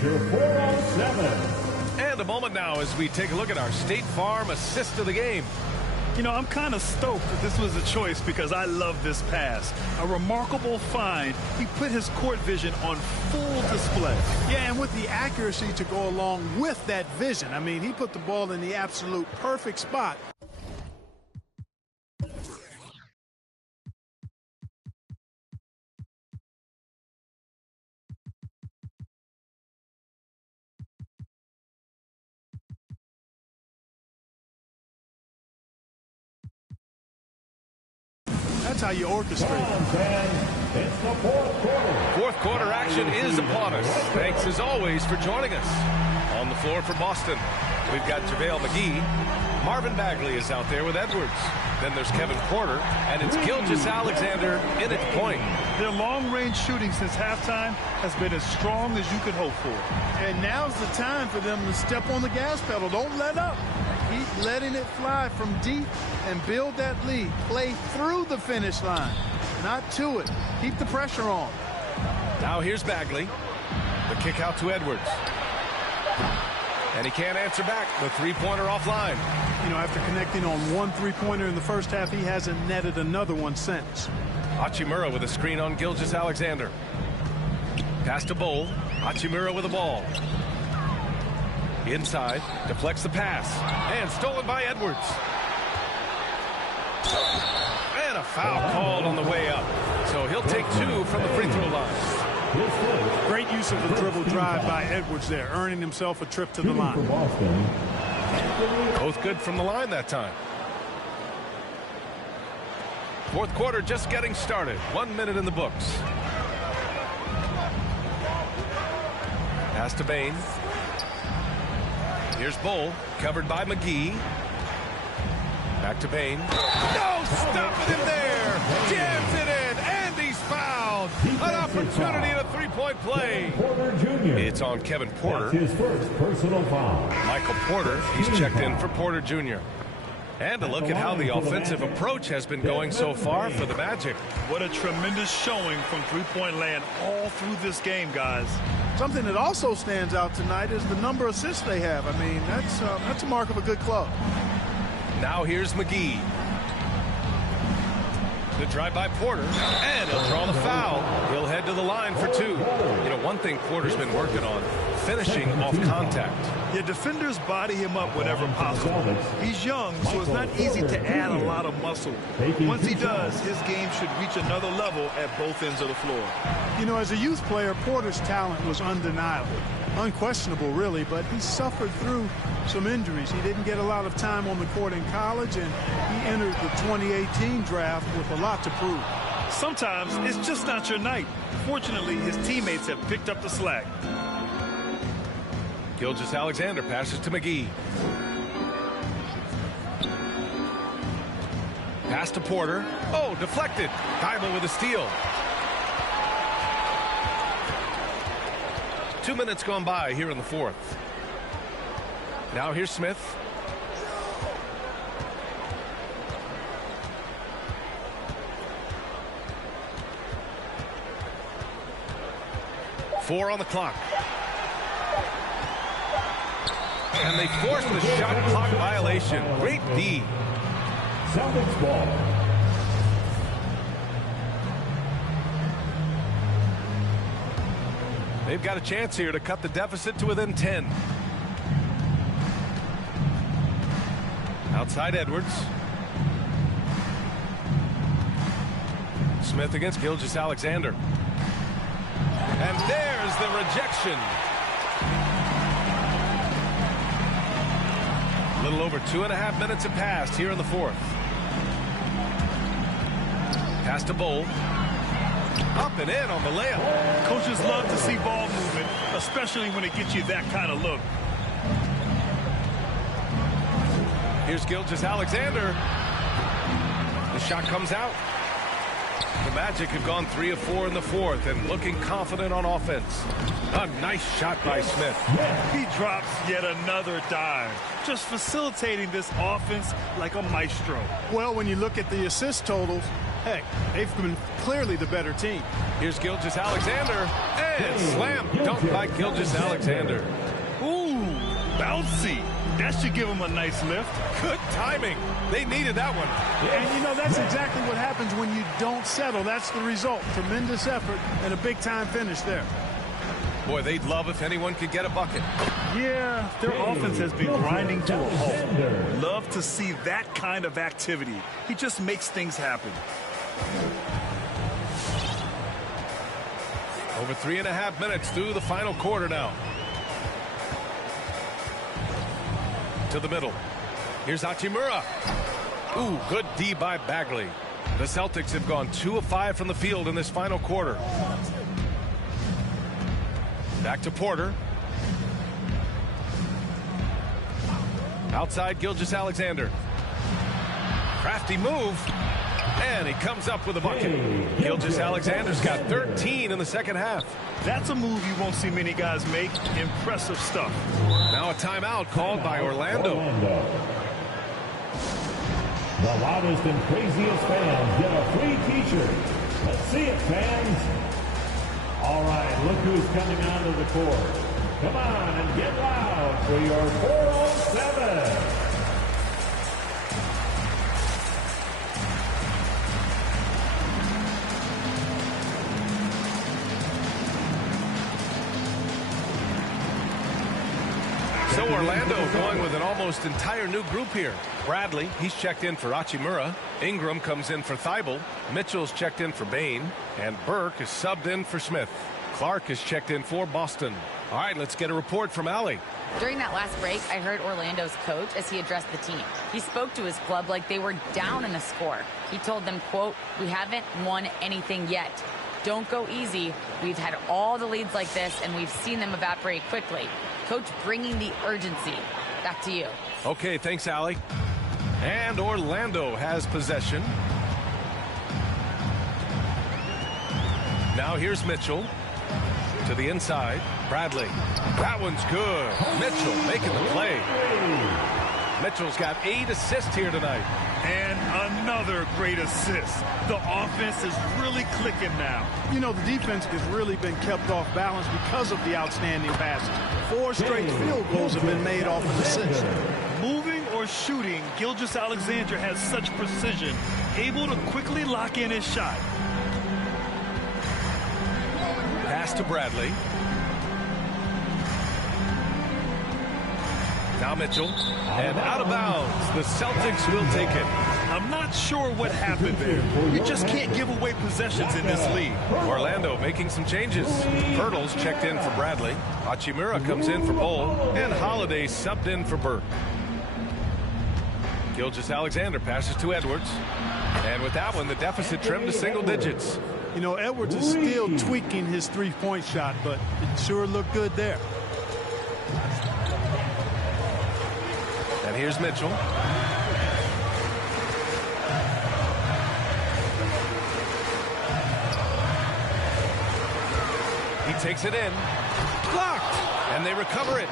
feature 4-on-7. And a moment now as we take a look at our State Farm assist of the game. You know, I'm kind of stoked that this was a choice because I love this pass. A remarkable find. He put his court vision on full display. Yeah, and with the accuracy to go along with that vision. I mean, he put the ball in the absolute perfect spot. That's how you orchestrate. It's the fourth quarter. Fourth quarter action is upon us. Thanks as always for joining us. On the floor for Boston, we've got JaVale McGee. Marvin Bagley is out there with Edwards. Then there's Kevin Porter, and it's Gilgeous-Alexander in at point. Their long-range shooting since halftime has been as strong as you could hope for. And now's the time for them to step on the gas pedal. Don't let up. Keep letting it fly from deep and build that lead. Play through the finish line, not to it. Keep the pressure on. Now here's Bagley. The kick out to Edwards. And he can't answer back. The three-pointer offline. You know, after connecting on one three-pointer in the first half, he hasn't netted another one since. Hachimura with a screen on Gilgeous-Alexander. Pass to Bowl. Hachimura with the ball. Inside, deflects the pass, and stolen by Edwards. And a foul called on the way up. So he'll take two from the free throw line. Great use of the dribble drive by Edwards there, earning himself a trip to the line. Both good from the line that time. Fourth quarter just getting started. 1 minute in the books. Pass to Bain. Here's Bowl, covered by McGee. Back to Bain. No, stopping him there. Jams it in, and he's fouled. An opportunity in a three-point play. It's on Kevin Porter. His first personal foul. Michael Porter, he's checked in for Porter Jr. And a look at how the offensive approach has been going so far for the Magic. What a tremendous showing from three-point land all through this game, guys. Something that also stands out tonight is the number of assists they have. I mean, that's a mark of a good club. Now here's McGee. The drive by Porter, and he'll draw the foul. He'll head to the line for two. You know, one thing Porter's been working on, finishing off contact. Yeah, defenders body him up whenever possible. He's young, so it's not easy to add a lot of muscle. Once he does, his game should reach another level at both ends of the floor. You know, as a youth player, Porter's talent was undeniable. Unquestionable, really, but he suffered through some injuries. He didn't get a lot of time on the court in college, and he entered the 2018 draft with a lot to prove. Sometimes it's just not your night. Fortunately, his teammates have picked up the slack. Gilgeous-Alexander passes to McGee. Pass to Porter. Oh, deflected. Thybulle with a steal. 2 minutes gone by here in the fourth. Now here's Smith. Four on the clock. And they force the shot clock violation. Great D. Celtics ball. They've got a chance here to cut the deficit to within 10. Outside Edwards. Smith against Gilgeous-Alexander. And there's the rejection. A little over 2.5 minutes have passed here in the fourth. Pass to Bowl. Up and in on the layup. Coaches love to see ball movement, especially when it gets you that kind of look. Here's Gilgeous-Alexander. The shot comes out. The Magic have gone 3 of 4 in the fourth and looking confident on offense. A nice shot by Smith. He drops yet another dime, just facilitating this offense like a maestro. Well, when you look at the assist totals, Hey, they've been clearly the better team. Here's Gilgeous-Alexander, and slam dunk by Gilgeous-Alexander. Ooh, bouncy. That should give him a nice lift. Good timing. They needed that one. And, you know, that's exactly what happens when you don't settle. That's the result. Tremendous effort and a big-time finish there. Boy, they'd love if anyone could get a bucket. Yeah, their offense has been grinding to a halt. Love to see that kind of activity. He just makes things happen. Over 3.5 minutes through the final quarter now. To the middle. Here's Hachimura. Ooh, good D by Bagley. The Celtics have gone 2 of 5 from the field in this final quarter. Back to Porter. Outside Gilgeous-Alexander. Crafty move. And he comes up with a bucket. Gilgeous-Alexander's got 13 in the second half. That's a move you won't see many guys make. Impressive stuff. Now a timeout called by Orlando. The loudest and craziest fans get a free t-shirt. Let's see it, fans. All right, look who's coming onto the court. Come on and get loud for your 407. So Orlando going with an almost entire new group here. Bradley, he's checked in for Hachimura. Ingram comes in for Thibault. Mitchell's checked in for Bain. And Burke is subbed in for Smith. Clark is checked in for Boston. All right, let's get a report from Allie. During that last break, I heard Orlando's coach as he addressed the team. He spoke to his club like they were down in the score. He told them, quote, "We haven't won anything yet. Don't go easy. We've had all the leads like this, and we've seen them evaporate quickly." Coach bringing the urgency. Back to you. Okay, thanks, Allie. And Orlando has possession. Now here's Mitchell. To the inside. Bradley. That one's good. Mitchell making the play. Mitchell's got 8 assists here tonight. And another great assist. The offense is really clicking now. You know, the defense has really been kept off balance because of the outstanding passes. 4 straight field goals have been made off of assists. Moving or shooting, Gilgeous-Alexander has such precision, able to quickly lock in his shot. Pass to Bradley. Now Mitchell. And out of bounds. The Celtics will take it. I'm not sure what happened there. You just can't give away possessions in this league. Orlando making some changes. Pirtle's checked in for Bradley. Hachimura comes in for Bull. And Holiday subbed in for Burke. Gilgeous-Alexander passes to Edwards. And with that one, the deficit trimmed to single digits. You know, Edwards is still tweaking his three-point shot, but it sure looked good there. And here's Mitchell. He takes it in. Blocked! And they recover it.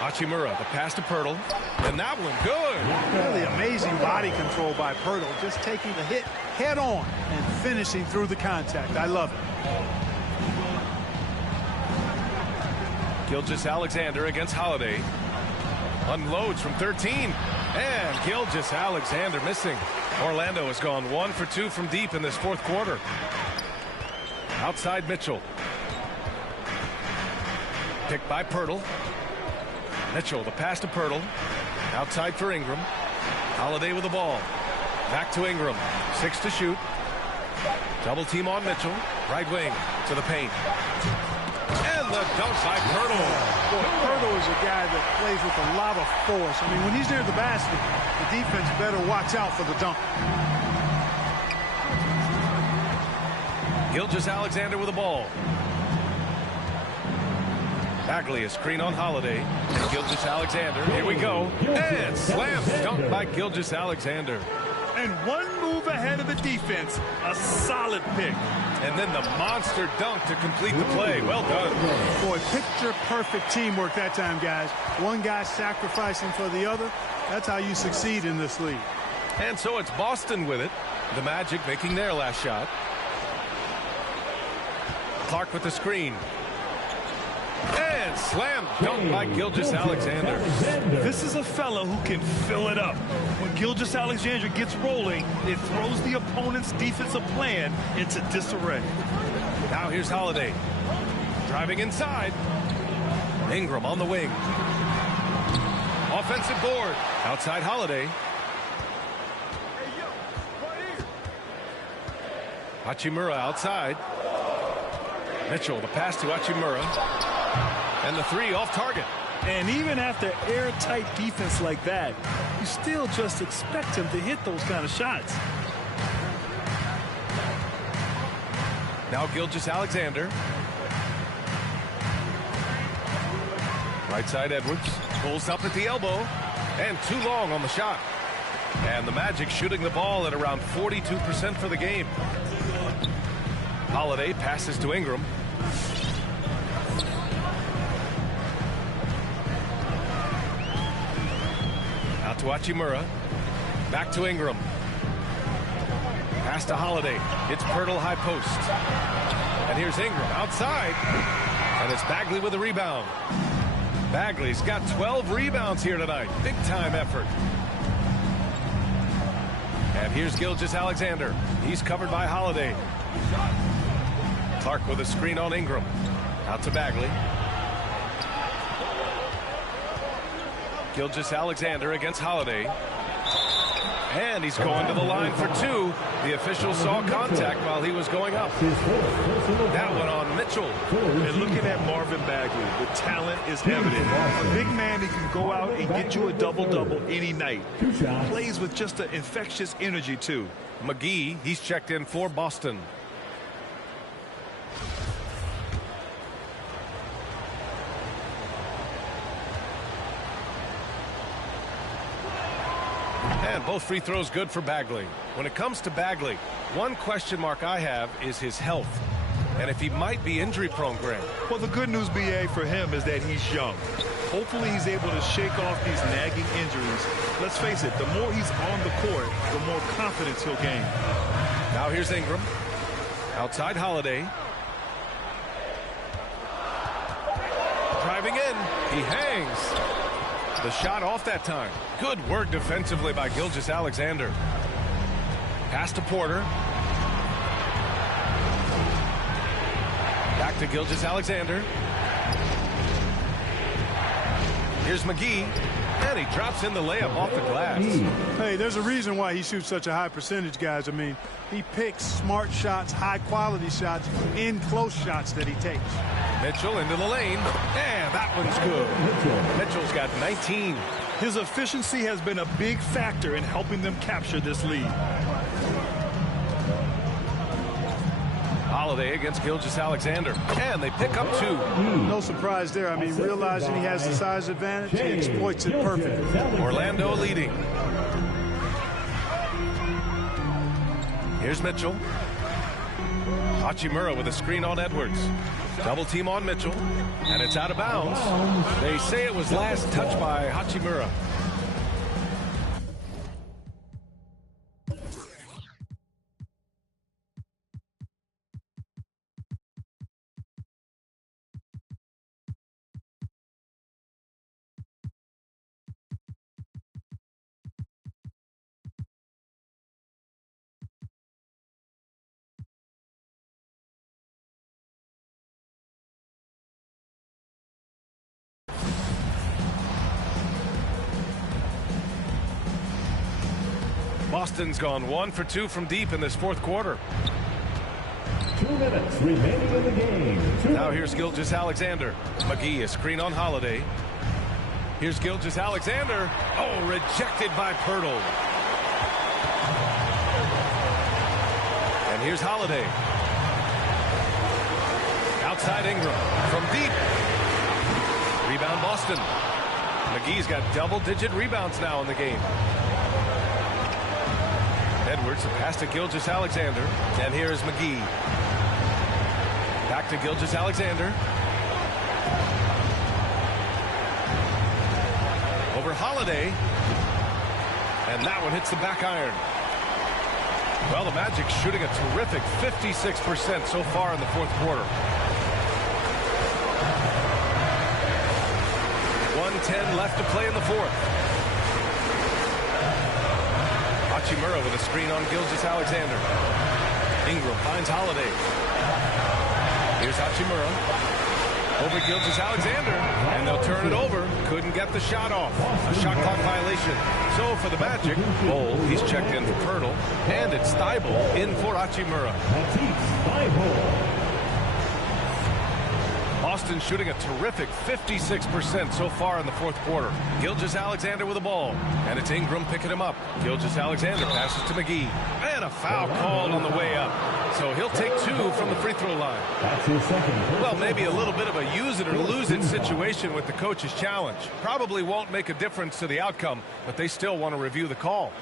Hachimura, the pass to Pirtle. And that one, good. Really amazing body control by Pirtle. Just taking the hit head on and finishing through the contact. I love it. Gilgeous-Alexander against Holiday. Unloads from 13. And Gilgeous-Alexander missing. Orlando has gone 1 for 2 from deep in this fourth quarter. Outside Mitchell. Picked by Pirtle. Mitchell, the pass to Pirtle. Outside for Ingram. Holiday with the ball. Back to Ingram. 6 to shoot. Double team on Mitchell. Right wing to the paint. And the dunk by Pirtle. Boy, Pirtle is a guy that plays with a lot of force. I mean, when he's near the basket, the defense better watch out for the dunk. Gilgeous-Alexander with the ball. Bagley, a screen on Holiday. And Gilgeous-Alexander. Here we go. And slam dunk by Gilgeous-Alexander. And one move ahead of the defense. A solid pick. And then the monster dunk to complete the play. Well done. Boy, picture-perfect teamwork that time, guys. One guy sacrificing for the other. That's how you succeed in this league. And so it's Boston with it. The Magic making their last shot. Clark with the screen. And slam dunk by Gilgeous-Alexander. This is a fella who can fill it up. When Gilgeous-Alexander gets rolling, it throws the opponent's defensive plan into disarray. Now here's Holiday. Driving inside. Ingram on the wing. Offensive board. Outside Holiday. Hachimura outside. Mitchell, the pass to Hachimura. And the three off target. And even after airtight defense like that, you still just expect him to hit those kind of shots. Now Gilgeous-Alexander. Right side Edwards. Pulls up at the elbow. And too long on the shot. And the Magic shooting the ball at around 42% for the game. Holiday passes to Ingram. Out to Hachimura. Back to Ingram. Pass to Holiday. It's Pirtle high post. And here's Ingram outside. And it's Bagley with a rebound. Bagley's got 12 rebounds here tonight. Big time effort. And here's Gilgeous-Alexander. He's covered by Holiday. Clark with a screen on Ingram. Out to Bagley. Gilgeous-Alexander against Holiday. And he's going to the line for two. The official saw contact while he was going up. That one on Mitchell. And looking at Marvin Bagley, the talent is evident. A big man that can go out and get you a double-double any night. Plays with just an infectious energy, too. McGee, he's checked in for Boston. And both free throws good for Bagley. When it comes to Bagley, one question mark I have is his health. And if he might be injury prone, Graham. Well, the good news, BA, for him is that he's young. Hopefully he's able to shake off these nagging injuries. Let's face it, the more he's on the court, the more confidence he'll gain. Now here's Ingram. Outside Holiday. Driving in. He hangs. The shot off that time. Good work defensively by Gilgeous-Alexander. Pass to Porter. Back to Gilgeous-Alexander. Here's McGee. And he drops in the layup off the glass. Hey, there's a reason why he shoots such a high percentage, guys. I mean, he picks smart shots, high-quality shots, in close shots that he takes. Mitchell into the lane. And that one's good. Mitchell's got 19. His efficiency has been a big factor in helping them capture this lead. Holiday against Gilgeous-Alexander. And they pick up two. No surprise there. I mean, realizing he has the size advantage, he exploits it perfectly. Orlando leading. Here's Mitchell. Hachimura with a screen on Edwards. Double team on Mitchell. And it's out of bounds. They say it was last touched by Hachimura. Boston's gone 1 for 2 from deep in this fourth quarter. 2 minutes remaining in the game. Now here's Gilgeous-Alexander. McGee, a screen on Holiday. Here's Gilgeous-Alexander. Oh, rejected by Pirtle. And here's Holiday. Outside Ingram. From deep. Rebound Boston. McGee's got double-digit rebounds now in the game. Edwards, a pass to Gilgeous-Alexander. And here's McGee. Back to Gilgeous-Alexander. Over Holiday. And that one hits the back iron. Well, the Magic shooting a terrific 56% so far in the fourth quarter. 1:10 left to play in the fourth. Hachimura with a screen on Gilgeous-Alexander. Ingram finds Holiday. Here's Hachimura. Over Gilgeous-Alexander. And they'll turn it over. Couldn't get the shot off. A shot clock violation. So for the Magic, Bol, he's checked in for Pirtle. And it's Thibault in for Hachimura. Boston shooting a terrific 56% so far in the fourth quarter. Gilgeous-Alexander with the ball. And it's Ingram picking him up. Gilgeous-Alexander passes to McGee. And a foul called on the way up. So he'll take 2 from the free throw line. That's his second. Well, maybe a little bit of a use it or lose it situation with the coach's challenge. Probably won't make a difference to the outcome, but they still want to review the call.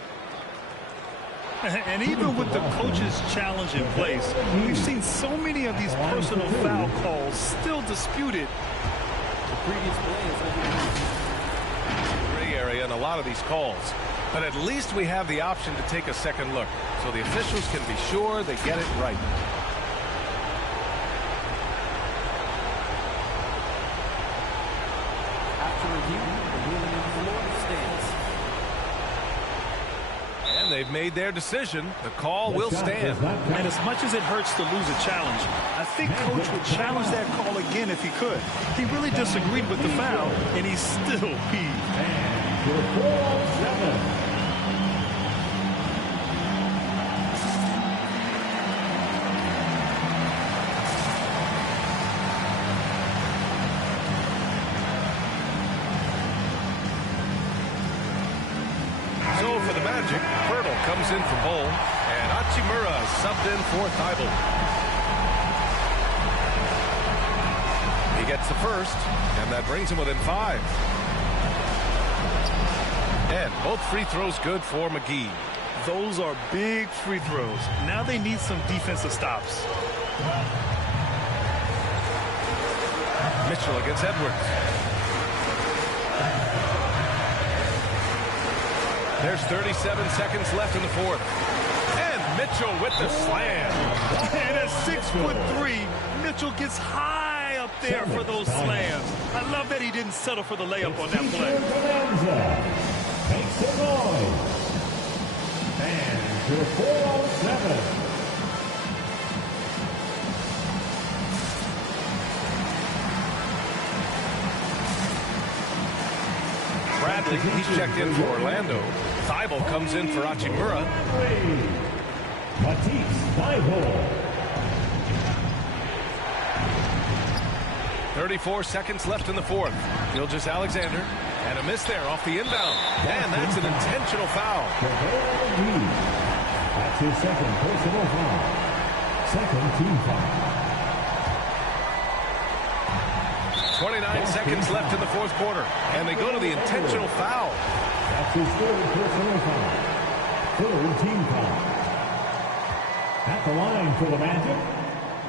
And even with the coach's challenge in place, we've seen so many of these personal foul calls still disputed. The previous play is gray area in a lot of these calls. But at least we have the option to take a second look, so the officials can be sure they get it right. After review, the ruling on the floor stands. And they've made their decision. The call will stand. And as much as it hurts to lose a challenge, I think Coach would challenge that call again if he could. He really disagreed with the foul, and he still heaved. And 4-7. So for the Magic, Pirtle comes in for Bol, and Hachimura subbed in for Thibault. He gets the first, and that brings him within 5. And both free throws good for McGee. Those are big free throws. Now they need some defensive stops. Mitchell against Edwards. There's 37 seconds left in the fourth. And Mitchell with the slam. And at 6'3", Mitchell gets high up there for those slams. I love that he didn't settle for the layup on that play. Makes some noise. And to 4-7. Bradley, he's checked in for Orlando. Thibault comes in for Hachimura. Thibault. 34 seconds left in the fourth. Gilgeous-Alexander. And a miss there off the inbound. And that's an intentional foul. That's his second personal foul. Second team foul. 29 seconds left in the fourth quarter. And they go to the intentional foul. That's his third personal foul. Third team foul. At the line for the Magic,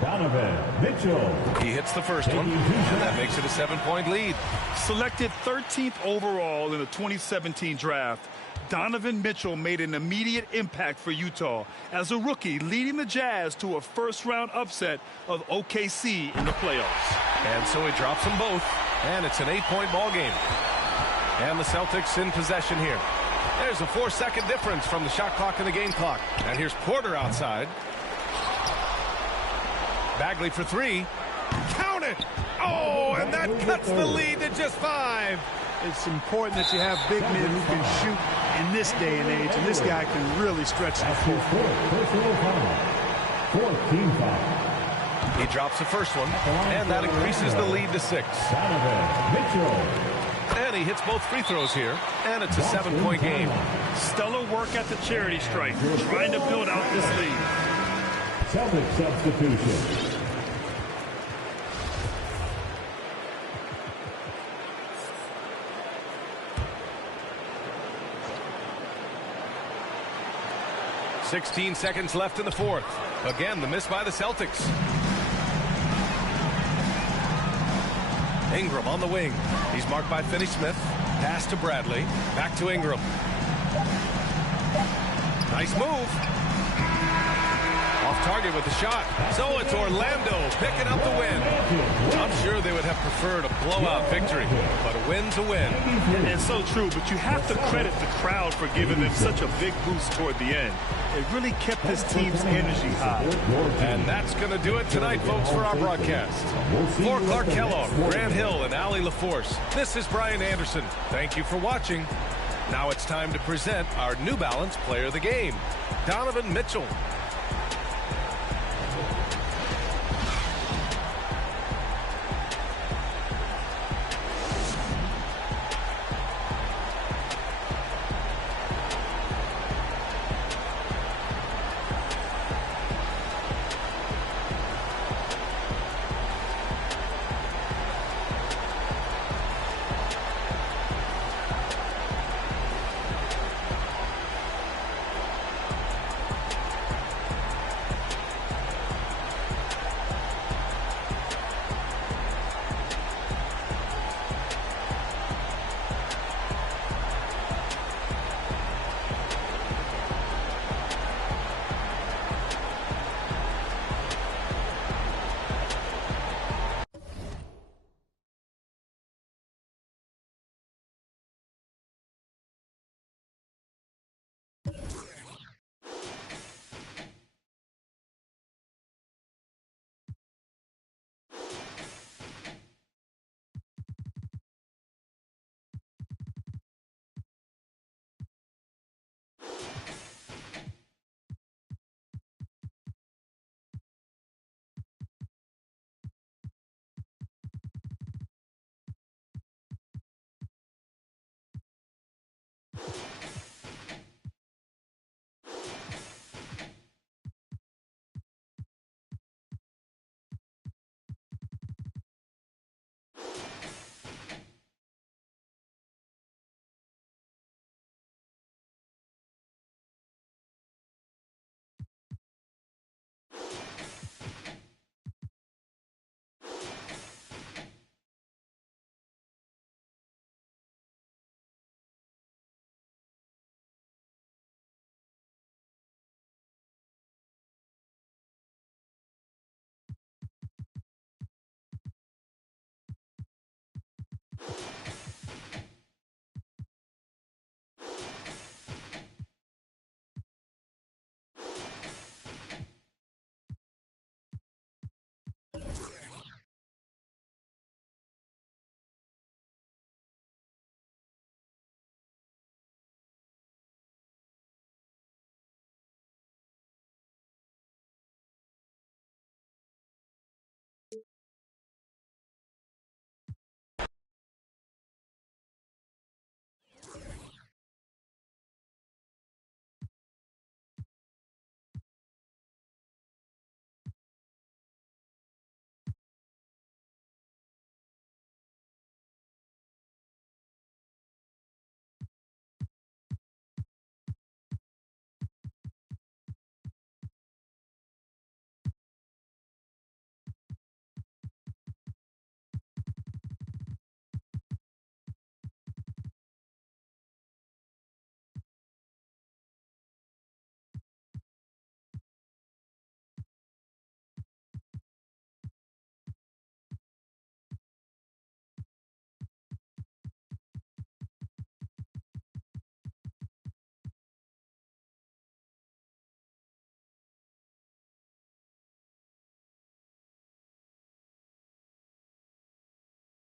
Donovan Mitchell. He hits the first one, and that makes it a 7-point lead. Selected 13th overall in the 2017 draft, Donovan Mitchell made an immediate impact for Utah as a rookie, leading the Jazz to a first-round upset of OKC in the playoffs. And so he drops them both, and it's an 8-point ball game. And the Celtics in possession here. There's a 4-second difference from the shot clock and the game clock. And here's Porter outside. Bagley for 3. Count it! Oh, and that cuts the lead to just 5. It's important that you have big men who can shoot in this day and age, and this guy can really stretch the floor. Fourth team foul. He drops the first one, and that increases the lead to 6. Donovan Mitchell. And he hits both free throws here, and it's a 7-point game. Stellar work at the charity stripe, trying to build out this lead. Celtic substitution. $16 seconds left in the fourth. Again, the miss by the Celtics. Ingram on the wing. He's marked by Finney-Smith. Pass to Bradley. Back to Ingram. Nice move. Off target with the shot. So it's Orlando picking up the win. I'm sure they would have preferred a blowout victory, but a win's a win. And so true, but you have to credit the crowd for giving them such a big boost toward the end. It really kept this team's energy high. And that's going to do it tonight, folks, for our broadcast. For Clark Kellogg, Grant Hill, and Allie LaForce, this is Brian Anderson. Thank you for watching. Now it's time to present our New Balance Player of the Game, Donovan Mitchell.